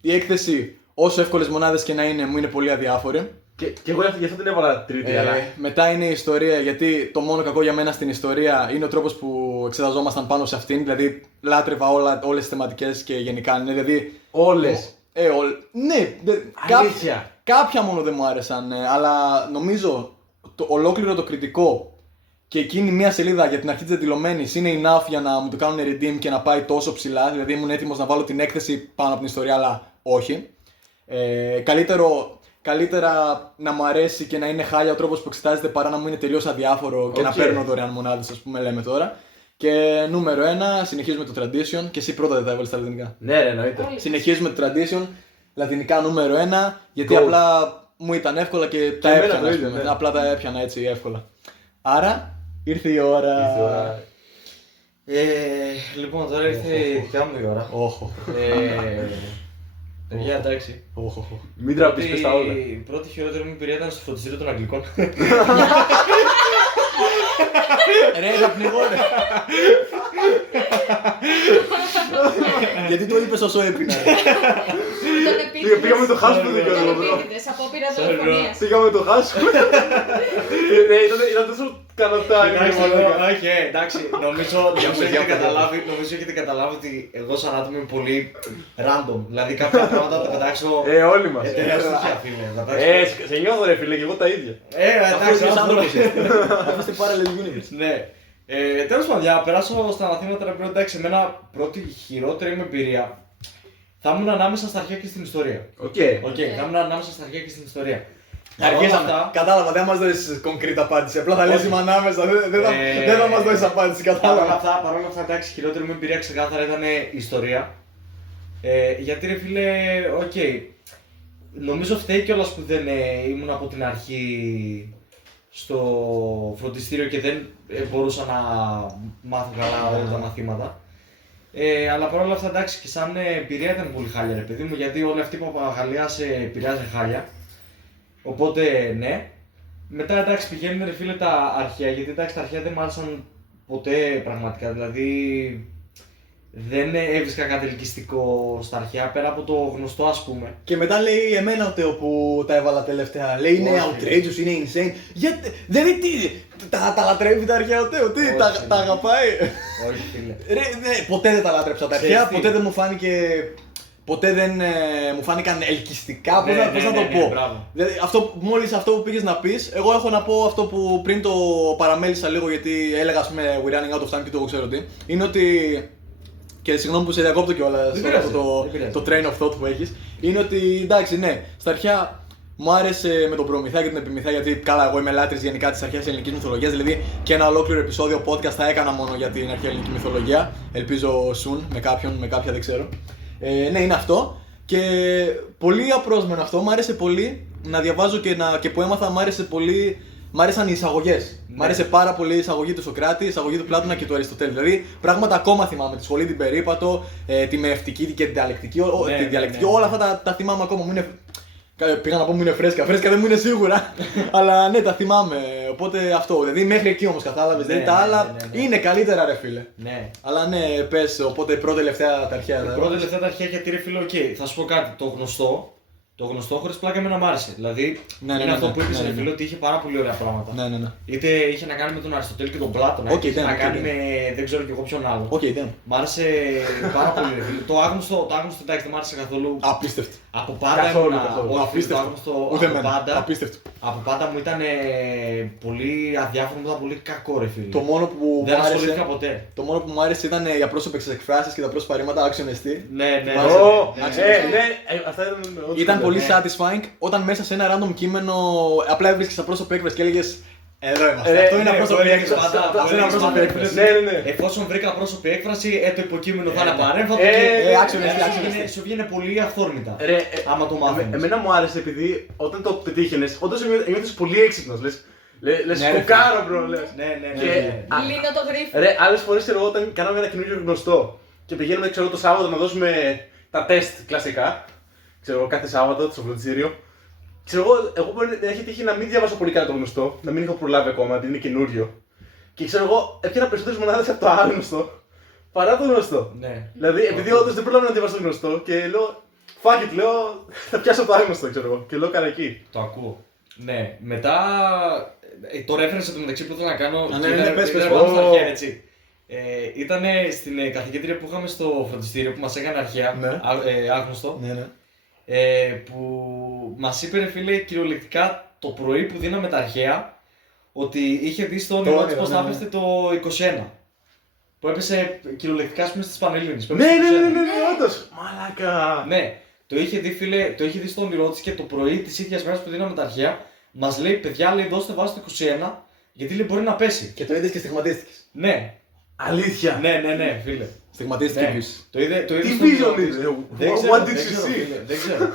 η έκθεση, όσο εύκολες μονάδες και να είναι, μου είναι πολύ αδιάφορη. Και εγώ γι' αυτό την έβαλα τρίτη. Αλλά... Μετά είναι η ιστορία, γιατί το μόνο κακό για μένα στην ιστορία είναι ο τρόπος που εξεταζόμασταν πάνω σε αυτήν. Δηλαδή, λάτρευα όλες τις θεματικές και γενικά. Ναι, δηλαδή, όλες. Ναι, αλήθεια. Κάποια μόνο δεν μου άρεσαν, αλλά νομίζω ολόκληρο το κριτικό και εκείνη μία σελίδα για την αρχή της εντυλωμένης είναι enough για να μου το κάνουν redeem και να πάει τόσο ψηλά. Δηλαδή, ήμουν έτοιμος να βάλω την έκθεση πάνω από την ιστορία, αλλά όχι. Καλύτερα να μου αρέσει και να είναι χάλια ο τρόπος που εξετάζεται παρά να μου είναι τελείως αδιάφορο και να παίρνω δωρεάν μονάδες, ας πούμε, λέμε τώρα. Και νούμερο 1, συνεχίζουμε το tradition. Και εσύ πρώτα δεν τα έβαλες στα λατινικά. Ναι, εννοείται. Συνεχίζουμε το tradition. Λατινικά νούμερο 1, γιατί απλά μου ήταν εύκολα και τα έπιανα. Ναι. Απλά τα έπιανα έτσι εύκολα. Άρα ήρθε η ώρα. Λοιπόν, τώρα ήρθε η δικιά μου η ώρα. Για εντάξει. Μην τραπείς, πες τα όλα. Η πρώτη χειρότερη μου εμπειρία ήταν στο φροντιστήριο των Αγγλικών. Ρε, θα πνιγώ ρε. Γιατί το είπες όσο έπινα. Πήγαμε το χάσουμε το καιρό. Απόπειρα δολοφονίας. Πήγαμε το χάσουμε. Ήταν τόσο κανοτάκι. Όχι, εντάξει, νομίζω έχετε καταλάβει ότι εγώ σαν άτομο είμαι πολύ random. Δηλαδή κάποια πράγματα θα τα πετάξω. Όλοι μας. Τεράστια φίλε. Σε νιώθω ρε φίλε και εγώ τα ίδια. Εντάξει, άνθρωπος είστε parallel universe. Ναι. Τέλος πάντων, για να περάσω στα μαθήματα να πω εντάξει, εμένα πρώτη χειρότερη μου εμπειρία θα ήμουν ανάμεσα στα αρχαία και στην ιστορία. Οκ. Θα ήμουν ανάμεσα στα αρχαία και στην ιστορία. Αρχίσαμε. Κατάλαβα, δεν μας δώσεις concrete απάντηση. Απλά θα λες είμαι ανάμεσα. Δεν θα μας δώσεις απάντηση. Κατάλαβα. Παρ' όλα αυτά, εντάξει, χειρότερη μου εμπειρία ξεκάθαρα ήταν η ιστορία. Γιατί ρε φίλε, νομίζω φταίει κιόλας που δεν ήμουν από την αρχή στο φροντιστήριο και δεν μπορούσα να μάθω καλά όλα τα μαθήματα. Αλλά παρόλα αυτά, εντάξει, και σαν εμπειρία ήταν πολύ χάλια ρε παιδί μου, γιατί όλη αυτή η παπαγαλία σε επηρεάζει χάλια. Οπότε ναι. Μετά εντάξει πηγαίνουν ρε φίλε τα αρχαία, γιατί εντάξει τα αρχαία δεν μ' άρεσαν ποτέ πραγματικά, δηλαδή δεν έβρισκα κάτι ελκυστικό στα αρχαία πέρα από το γνωστό ας πούμε. Και μετά λέει εμένα ο Τέο που τα έβαλα τελευταία, λέει είναι outrageous, είναι insane. Γιατί, δηλαδή τι, τα λατρεύει τα αρχαία ο Τέο, τι, τα αγαπάει. Όχι φίλε. Ρε, ναι, ποτέ δεν τα λάτρεψα τα αρχαία, ποτέ δεν μου φάνηκε. Ποτέ δεν μου φάνηκαν ελκυστικά, πώς να το πω. Δηλαδή, μόλις αυτό που πήγες να πεις, εγώ έχω να πω αυτό που πριν το παραμέλησα λίγο γιατί έλεγα ας πούμε we're running out of time και το ξέρω τι. Είναι ότι, και συγγνώμη που σε διακόπτω κιόλας το train of thought που έχεις, είναι ότι εντάξει ναι, στα αρχαία μου άρεσε με τον Προμηθέα και την Επιμηθέα γιατί καλά εγώ είμαι λάτρης γενικά της αρχαίας ελληνικής μυθολογίας, δηλαδή και ένα ολόκληρο επεισόδιο podcast θα έκανα μόνο για την αρχαία ελληνική μυθολογία, ελπίζω soon με κάποιον, με κάποια δεν ξέρω. Ναι, είναι αυτό και πολύ απρόσμενο αυτό, μου άρεσε πολύ να διαβάζω και που έμαθα, μου άρεσαν οι εισαγωγές. Μ' άρεσε πάρα πολύ η εισαγωγή του Σοκράτη, η εισαγωγή του Πλάτωνα και του Αριστοτέλη. Δηλαδή πράγματα ακόμα θυμάμαι, τη σχολή, την περίπατο, τη μεευτική και την διαλεκτική, όλα αυτά τα θυμάμαι ακόμα. Πήγα να πω μου είναι φρέσκα δεν μου είναι σίγουρα, αλλά ναι τα θυμάμαι, οπότε αυτό, δηλαδή μέχρι εκεί όμως κατάλαβες, δηλαδή τα άλλα είναι καλύτερα ρε φίλε. Ναι. Αλλά ναι, πες, οπότε πρώτα τελευταία τα αρχαία. Πρώτα τελευταία τα αρχαία γιατί ρε φίλε, θα σου πω κάτι, το γνωστό χωρίς πλάκα εμένα μ' άρεσε. Δηλαδή είναι αυτό που είπες ρε φίλε ότι είχε πάρα πολύ ωραία πράγματα. Ναι. Είτε είχε να κάνει με τον Αριστοτέλη και τον Πλάτωνα, είτε είχε να κάνει με δεν ξέρω και εγώ ποιον άλλο. Μ' άρεσε πάρα πολύ ρε φίλε. Το άγνωστο εντάξει δεν μ' άρεσε καθόλου. Απίστευτο. Από πάντα από πάντα μου ήταν πολύ αδιάφορο, μου ήταν πολύ κακό ρε φίλε. Το μόνο που δεν ασχολήθηκα ποτέ. Το μόνο που μου άρεσε ήταν οι απρόσωπες εκφράσεις και τα πρόσωπα ρήματα άξιονεστή. Ναι. Ήταν πολύ satisfying όταν μέσα σε ένα random κείμενο απλά έβρισκες απρόσωπη έκφραση και έλεγες Εδώ είμαστε. Αυτό είναι πρόσωπη έκφραση. πάντα. Αυτό είναι πρόσωπη έκφραση. Ναι. Εφόσον βρήκα πρόσωπη έκφραση, το υποκείμενο θα είναι απαρέμφατο και σου βγαίνει πολύ αυθόρμητα. Άμα το μάθεις. Εμένα μου άρεσε επειδή όταν το πετύχαινες, όντως νιώθεις πολύ έξυπνος. Λες κοκάρο, μπρο. Ναι. Λύνω το γρίφο. Ρε, άλλες φορές ξέρω εγώ όταν κάναμε ένα καινούργιο γνωστό και πηγαίνουμε ξέρω, το Σάββατο να δώσουμε τα τεστ κλασικά. Ξέρω κάθε Σάββατο στο φροντιστήριο. Ξέρω εγώ μπορεί να έχει τύχει να μην διαβάσω πολύ καλά το γνωστό, να μην έχω προλάβει ακόμα, γιατί είναι καινούριο. Και ξέρω εγώ έπιανα περισσότερες μονάδες από το άγνωστο παρά το γνωστό. Ναι. Δηλαδή, επειδή όντως δεν προλάβω να διαβάσω το γνωστό και λέω, fuck it, λέω, θα πιάσω το άγνωστο, ξέρω εγώ. Και λέω καλά εκεί. Το ακούω. Ναι, μετά το reference το μεταξύ που ήθελα να κάνω. Ναι, πες. Έτσι. Ήταν στην καθηγήτρια που είχαμε στο φροντιστήριο που μας έκανε αρχαία, άγνωστο. Ναι. Που μας είπε, ρε φίλε, κυριολεκτικά το πρωί που δίναμε τα αρχαία ότι είχε δει στο όνειρό της πως θα έπεσε το 21. Που έπεσε κυριολεκτικά, ας πούμε, στις Πανελλήνιες. Ναι, όντως. Μαλάκα. Ναι, το είχε δει, φίλε, το είχε δει στο όνειρό της και το πρωί της ίδιας μέρας που δίναμε τα αρχαία μας λέει, παιδιά, λέει, δώστε βάση το 21 γιατί λέει μπορεί να πέσει. Και το είδες και στιγματίστηκες. Ναι. Αλήθεια. Ναι, φίλε. Στιγματίστηκε Ναι. επίσης. Το είδε Τι στο vision όνειρό της. είδε. Δεν ξέρω, What did δεν you ξέρω, see? φίλε, δεν ξέρω.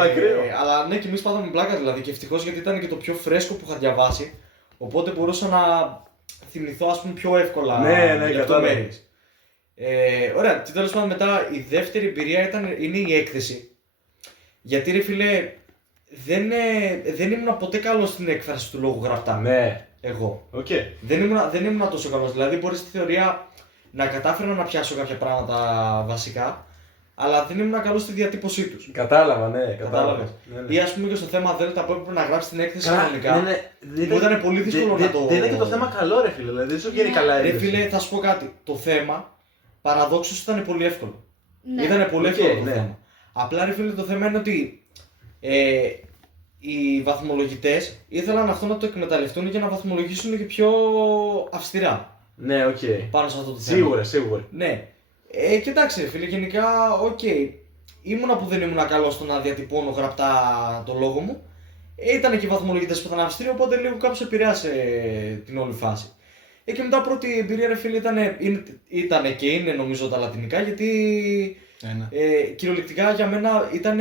Ακραίο. Αλλά ναι, και εμείς πάθαμε πλάκα δηλαδή και ευτυχώς γιατί ήταν και το πιο φρέσκο που είχα διαβάσει. Οπότε μπορούσα να θυμηθώ, ας πούμε, πιο εύκολα λεπτομέρειες. Ωραία, και τέλος πάντων μετά η δεύτερη εμπειρία είναι η έκθεση. Γιατί ρε φίλε, δεν ήμουν ποτέ καλός στην έκφραση του λόγου γραπτά. Ναι. Εγώ. Okay. Δεν ήμουν τόσο καλός. Δηλαδή, μπορεί στη θεωρία να κατάφερα να πιάσω κάποια πράγματα βασικά, αλλά δεν ήμουν καλός στη διατύπωσή τους. Κατάλαβα, ναι. Κατάλαβες. Ναι. Ή ας πούμε και στο θέμα Δέλτα που έπρεπε να γράψει την έκθεση Καλά, κανονικά. ναι. Που ήταν πολύ δύσκολο να το. Δεν είναι και το θέμα καλό, ρε φίλε. Δηλαδή δεν σου βγαίνει καλά Ρε έκθεση. φίλε, θα σου πω κάτι. Το θέμα παραδόξως ήταν πολύ εύκολο. Ναι. Ήταν πολύ εύκολο το ναι. θέμα. Απλά ρε φίλε, το θέμα είναι ότι οι βαθμολογητές ήθελαν αυτό να το εκμεταλλευτούν για να βαθμολογήσουν και πιο αυστηρά Ναι, οκ. πάνω σε αυτό το θέμα. Σίγουρα. Ναι. Κοιτάξτε, ρε φίλε, γενικά, ήμουνα που δεν ήμουνα καλό στο να διατυπώνω γραπτά το λόγο μου. Ήταν και οι βαθμολογητές που ήταν αυστηροί, οπότε λίγο κάπως επηρέασε την όλη φάση. Και μετά πρώτη εμπειρία, ρε φίλε, ήταν και είναι νομίζω τα λατινικά, γιατί κυριολεκτικά για μένα ήταν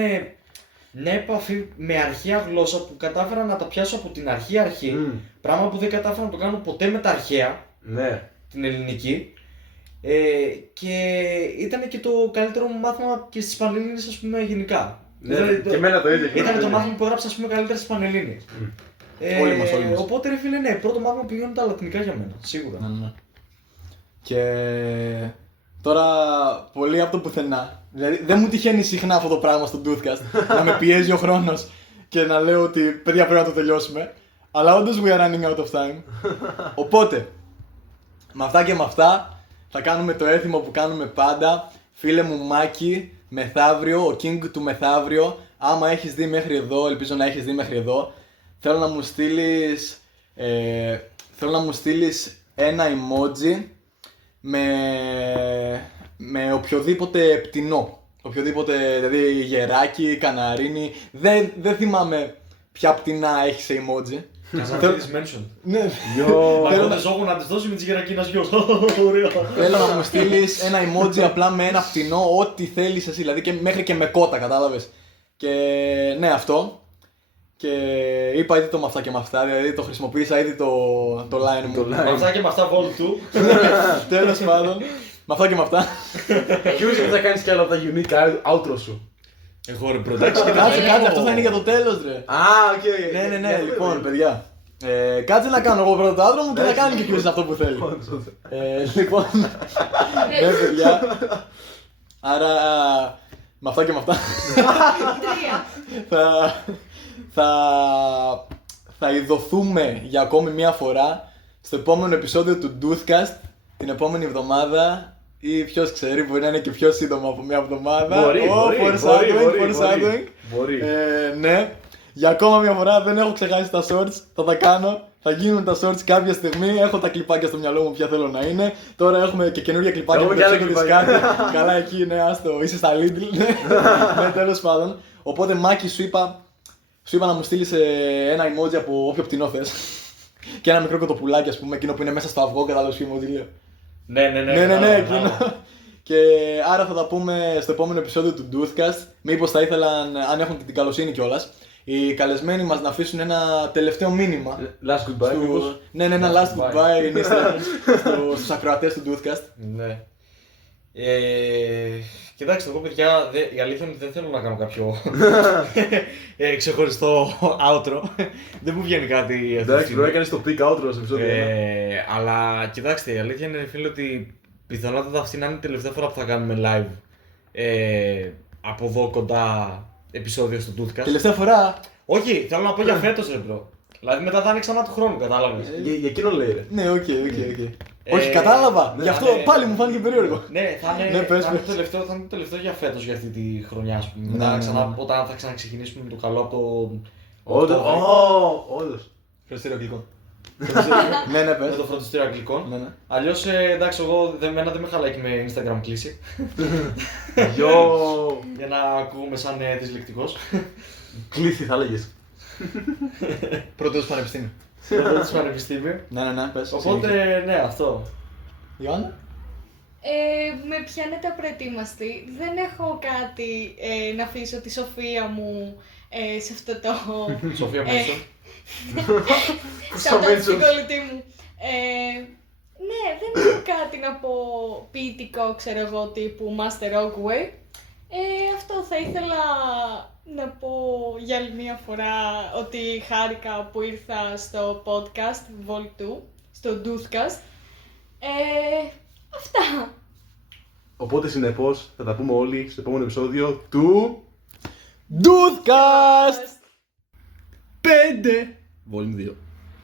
μια επαφή με αρχαία γλώσσα που κατάφερα να τα πιάσω από την αρχή. Πράγμα που δεν κατάφερα να το κάνω ποτέ με τα αρχαία, Ναι. την ελληνική. Και ήταν και το καλύτερο μου μάθημα και στις Πανελλήνιες, ας πούμε, γενικά. Ναι, και εμένα το ίδιο. Ήταν το μάθημα που έγραψα, ας πούμε, καλύτερα στις Πανελλήνιες. Όλοι μας. Οπότε, ρε φίλε, ναι, πρώτο μάθημα πηγαίνουν τα λατινικά για μένα, σίγουρα. Ναι. Και τώρα, πολύ από το πουθενά. Δηλαδή, δεν μου τυχαίνει συχνά αυτό το πράγμα στο Toothcast. Να με πιέζει ο χρόνος και να λέω ότι παιδιά πρέπει να το τελειώσουμε. Αλλά όντως we are running out of time. Οπότε, με αυτά και με αυτά, θα κάνουμε το έθιμο που κάνουμε πάντα. Φίλε μου Μάκη, μεθαύριο, ο King του μεθαύριο. Άμα έχεις δει μέχρι εδώ, ελπίζω να έχεις δει μέχρι εδώ, θέλω να μου στείλεις ένα emoji με οποιοδήποτε πτηνό. Οποιοδήποτε, δηλαδή γεράκι, καναρίνι. Δεν θυμάμαι ποια πτηνά έχει σε emoji. Καζαντίδης mentioned. Ναι. Θέλω να ζώγω να της δώσει με της γερακίνας γιος. Ωραία. Θέλω να μου στείλεις ένα emoji απλά με ένα πτηνό, ό,τι θέλεις εσύ, δηλαδή και μέχρι και με κότα, κατάλαβες. Και ναι, αυτό. Και είπα ήδη το με αυτά και με αυτά, δηλαδή το χρησιμοποίησα ήδη το line μου. Με αυτά και με αυτά vol του. Τέλος πάντων, με αυτά και με αυτά. Και ούτε θα κάνεις κι άλλο από τα unique outro σου. Εγώ ρε προτάξει και Κάτσε, αυτό θα είναι για το τέλος ρε. Α, οκ. Ναι, λοιπόν παιδιά. Κάτσε να κάνω εγώ πρώτα το άντρο μου και να κάνει και ποιος αυτό που θέλει. Λοιπόν, ναι παιδιά. Άρα, με αυτά και με αυτά. Θα ειδωθούμε για ακόμη μια φορά στο επόμενο επεισόδιο του Toothcast την επόμενη εβδομάδα ή ποιος ξέρει, μπορεί να είναι και πιο σύντομα από μια εβδομάδα. Μπορεί. Ναι, για ακόμα μια φορά δεν έχω ξεχάσει τα shorts, θα τα κάνω. Θα γίνουν τα shorts κάποια στιγμή, έχω τα κλιπάκια στο μυαλό μου ποια θέλω να είναι. Τώρα έχουμε και καινούργια κλιπάκια που δεν ξέρω κάτι. Καλά εκεί, ναι, άστο, είσαι στα Lidl. Ναι, τέλος πάντων. Οπότε Μάκη σου είπα να μου στείλεις ένα emoji από όποιο πτηνό θες. Και ένα μικρό κοτοπουλάκι, ας πούμε, εκείνο που είναι μέσα στο αυγό, κατάλαβες ποιο μοντήλιο. Ναι, εκείνο. Και άρα θα τα πούμε στο επόμενο επεισόδιο του Doothcast. Μήπως θα ήθελαν, αν έχουν την καλοσύνη κιόλας, οι καλεσμένοι μας να αφήσουν ένα τελευταίο μήνυμα. Last goodbye, μήπως. Ναι, ένα last goodbye στους ακροατές του Doothcast. Ναι. Κοιτάξτε, εγώ παιδιά, η αλήθεια είναι ότι δεν θέλω να κάνω κάποιο ξεχωριστό outro. Δεν μου βγαίνει κάτι αυτή τη Εντάξει, στιγμή. bro, έκανες το peak outro στο επεισόδιο. Αλλά κοιτάξτε, η αλήθεια είναι φίλε ότι πιθανότατα αυτή να είναι η τελευταία φορά που θα κάνουμε live από εδώ κοντά επεισόδιο στο Doothcast. Τελευταία φορά. Όχι, θέλω να πω για φέτος ρε bro. Δηλαδή μετά θα είναι ξανά του χρόνου, κατάλαβες. Για εκείνο λέει ρε. Ναι, οκ. Όχι, κατάλαβα. ναι, Γι' αυτό ναι. πάλι μου φάνηκε περίεργο. Ναι, θα είναι, Ναι, πες, θα είναι πες. θα είναι το τελευταίο για φέτος για αυτή τη χρονιά, ας πούμε. Ναι, Μετά ναι, ξανά, ναι. όταν θα ξαναξεκινήσουμε με το καλό από το. Όντως. Φροντιστήριο αγγλικών. με Ναι, πες. το φροντιστήριο αγγλικών. Ναι. Αλλιώς εντάξει, εγώ εμένα δεν με χαλάει και με Instagram κλίση. Yo. Για να ακούγομαι σαν δυσλεκτικός. Κλήθη θα λέγες. Πρώτο του πανεπιστήμιο. Πρώτο της πανεπιστήμιου. Ναι, πες. Οπότε ναι, αυτό. Ιωάννα. Με πιάνετε απροετοίμαστη. Δεν έχω κάτι να αφήσω τη σοφία μου σε αυτό το... Σοφία Μίτσο. σε αυτό το συγκολητή μου. Ναι, δεν έχω κάτι να πω ποιητικό, ξέρω εγώ, τύπου Master Oakway. Αυτό θα ήθελα να πω για άλλη μία φορά ότι χάρηκα που ήρθα στο podcast Vol 2, στο Doothcast. Αυτά. Οπότε συνεπώς θα τα πούμε όλοι στο επόμενο επεισόδιο του Doothcast! 5 Volume 2.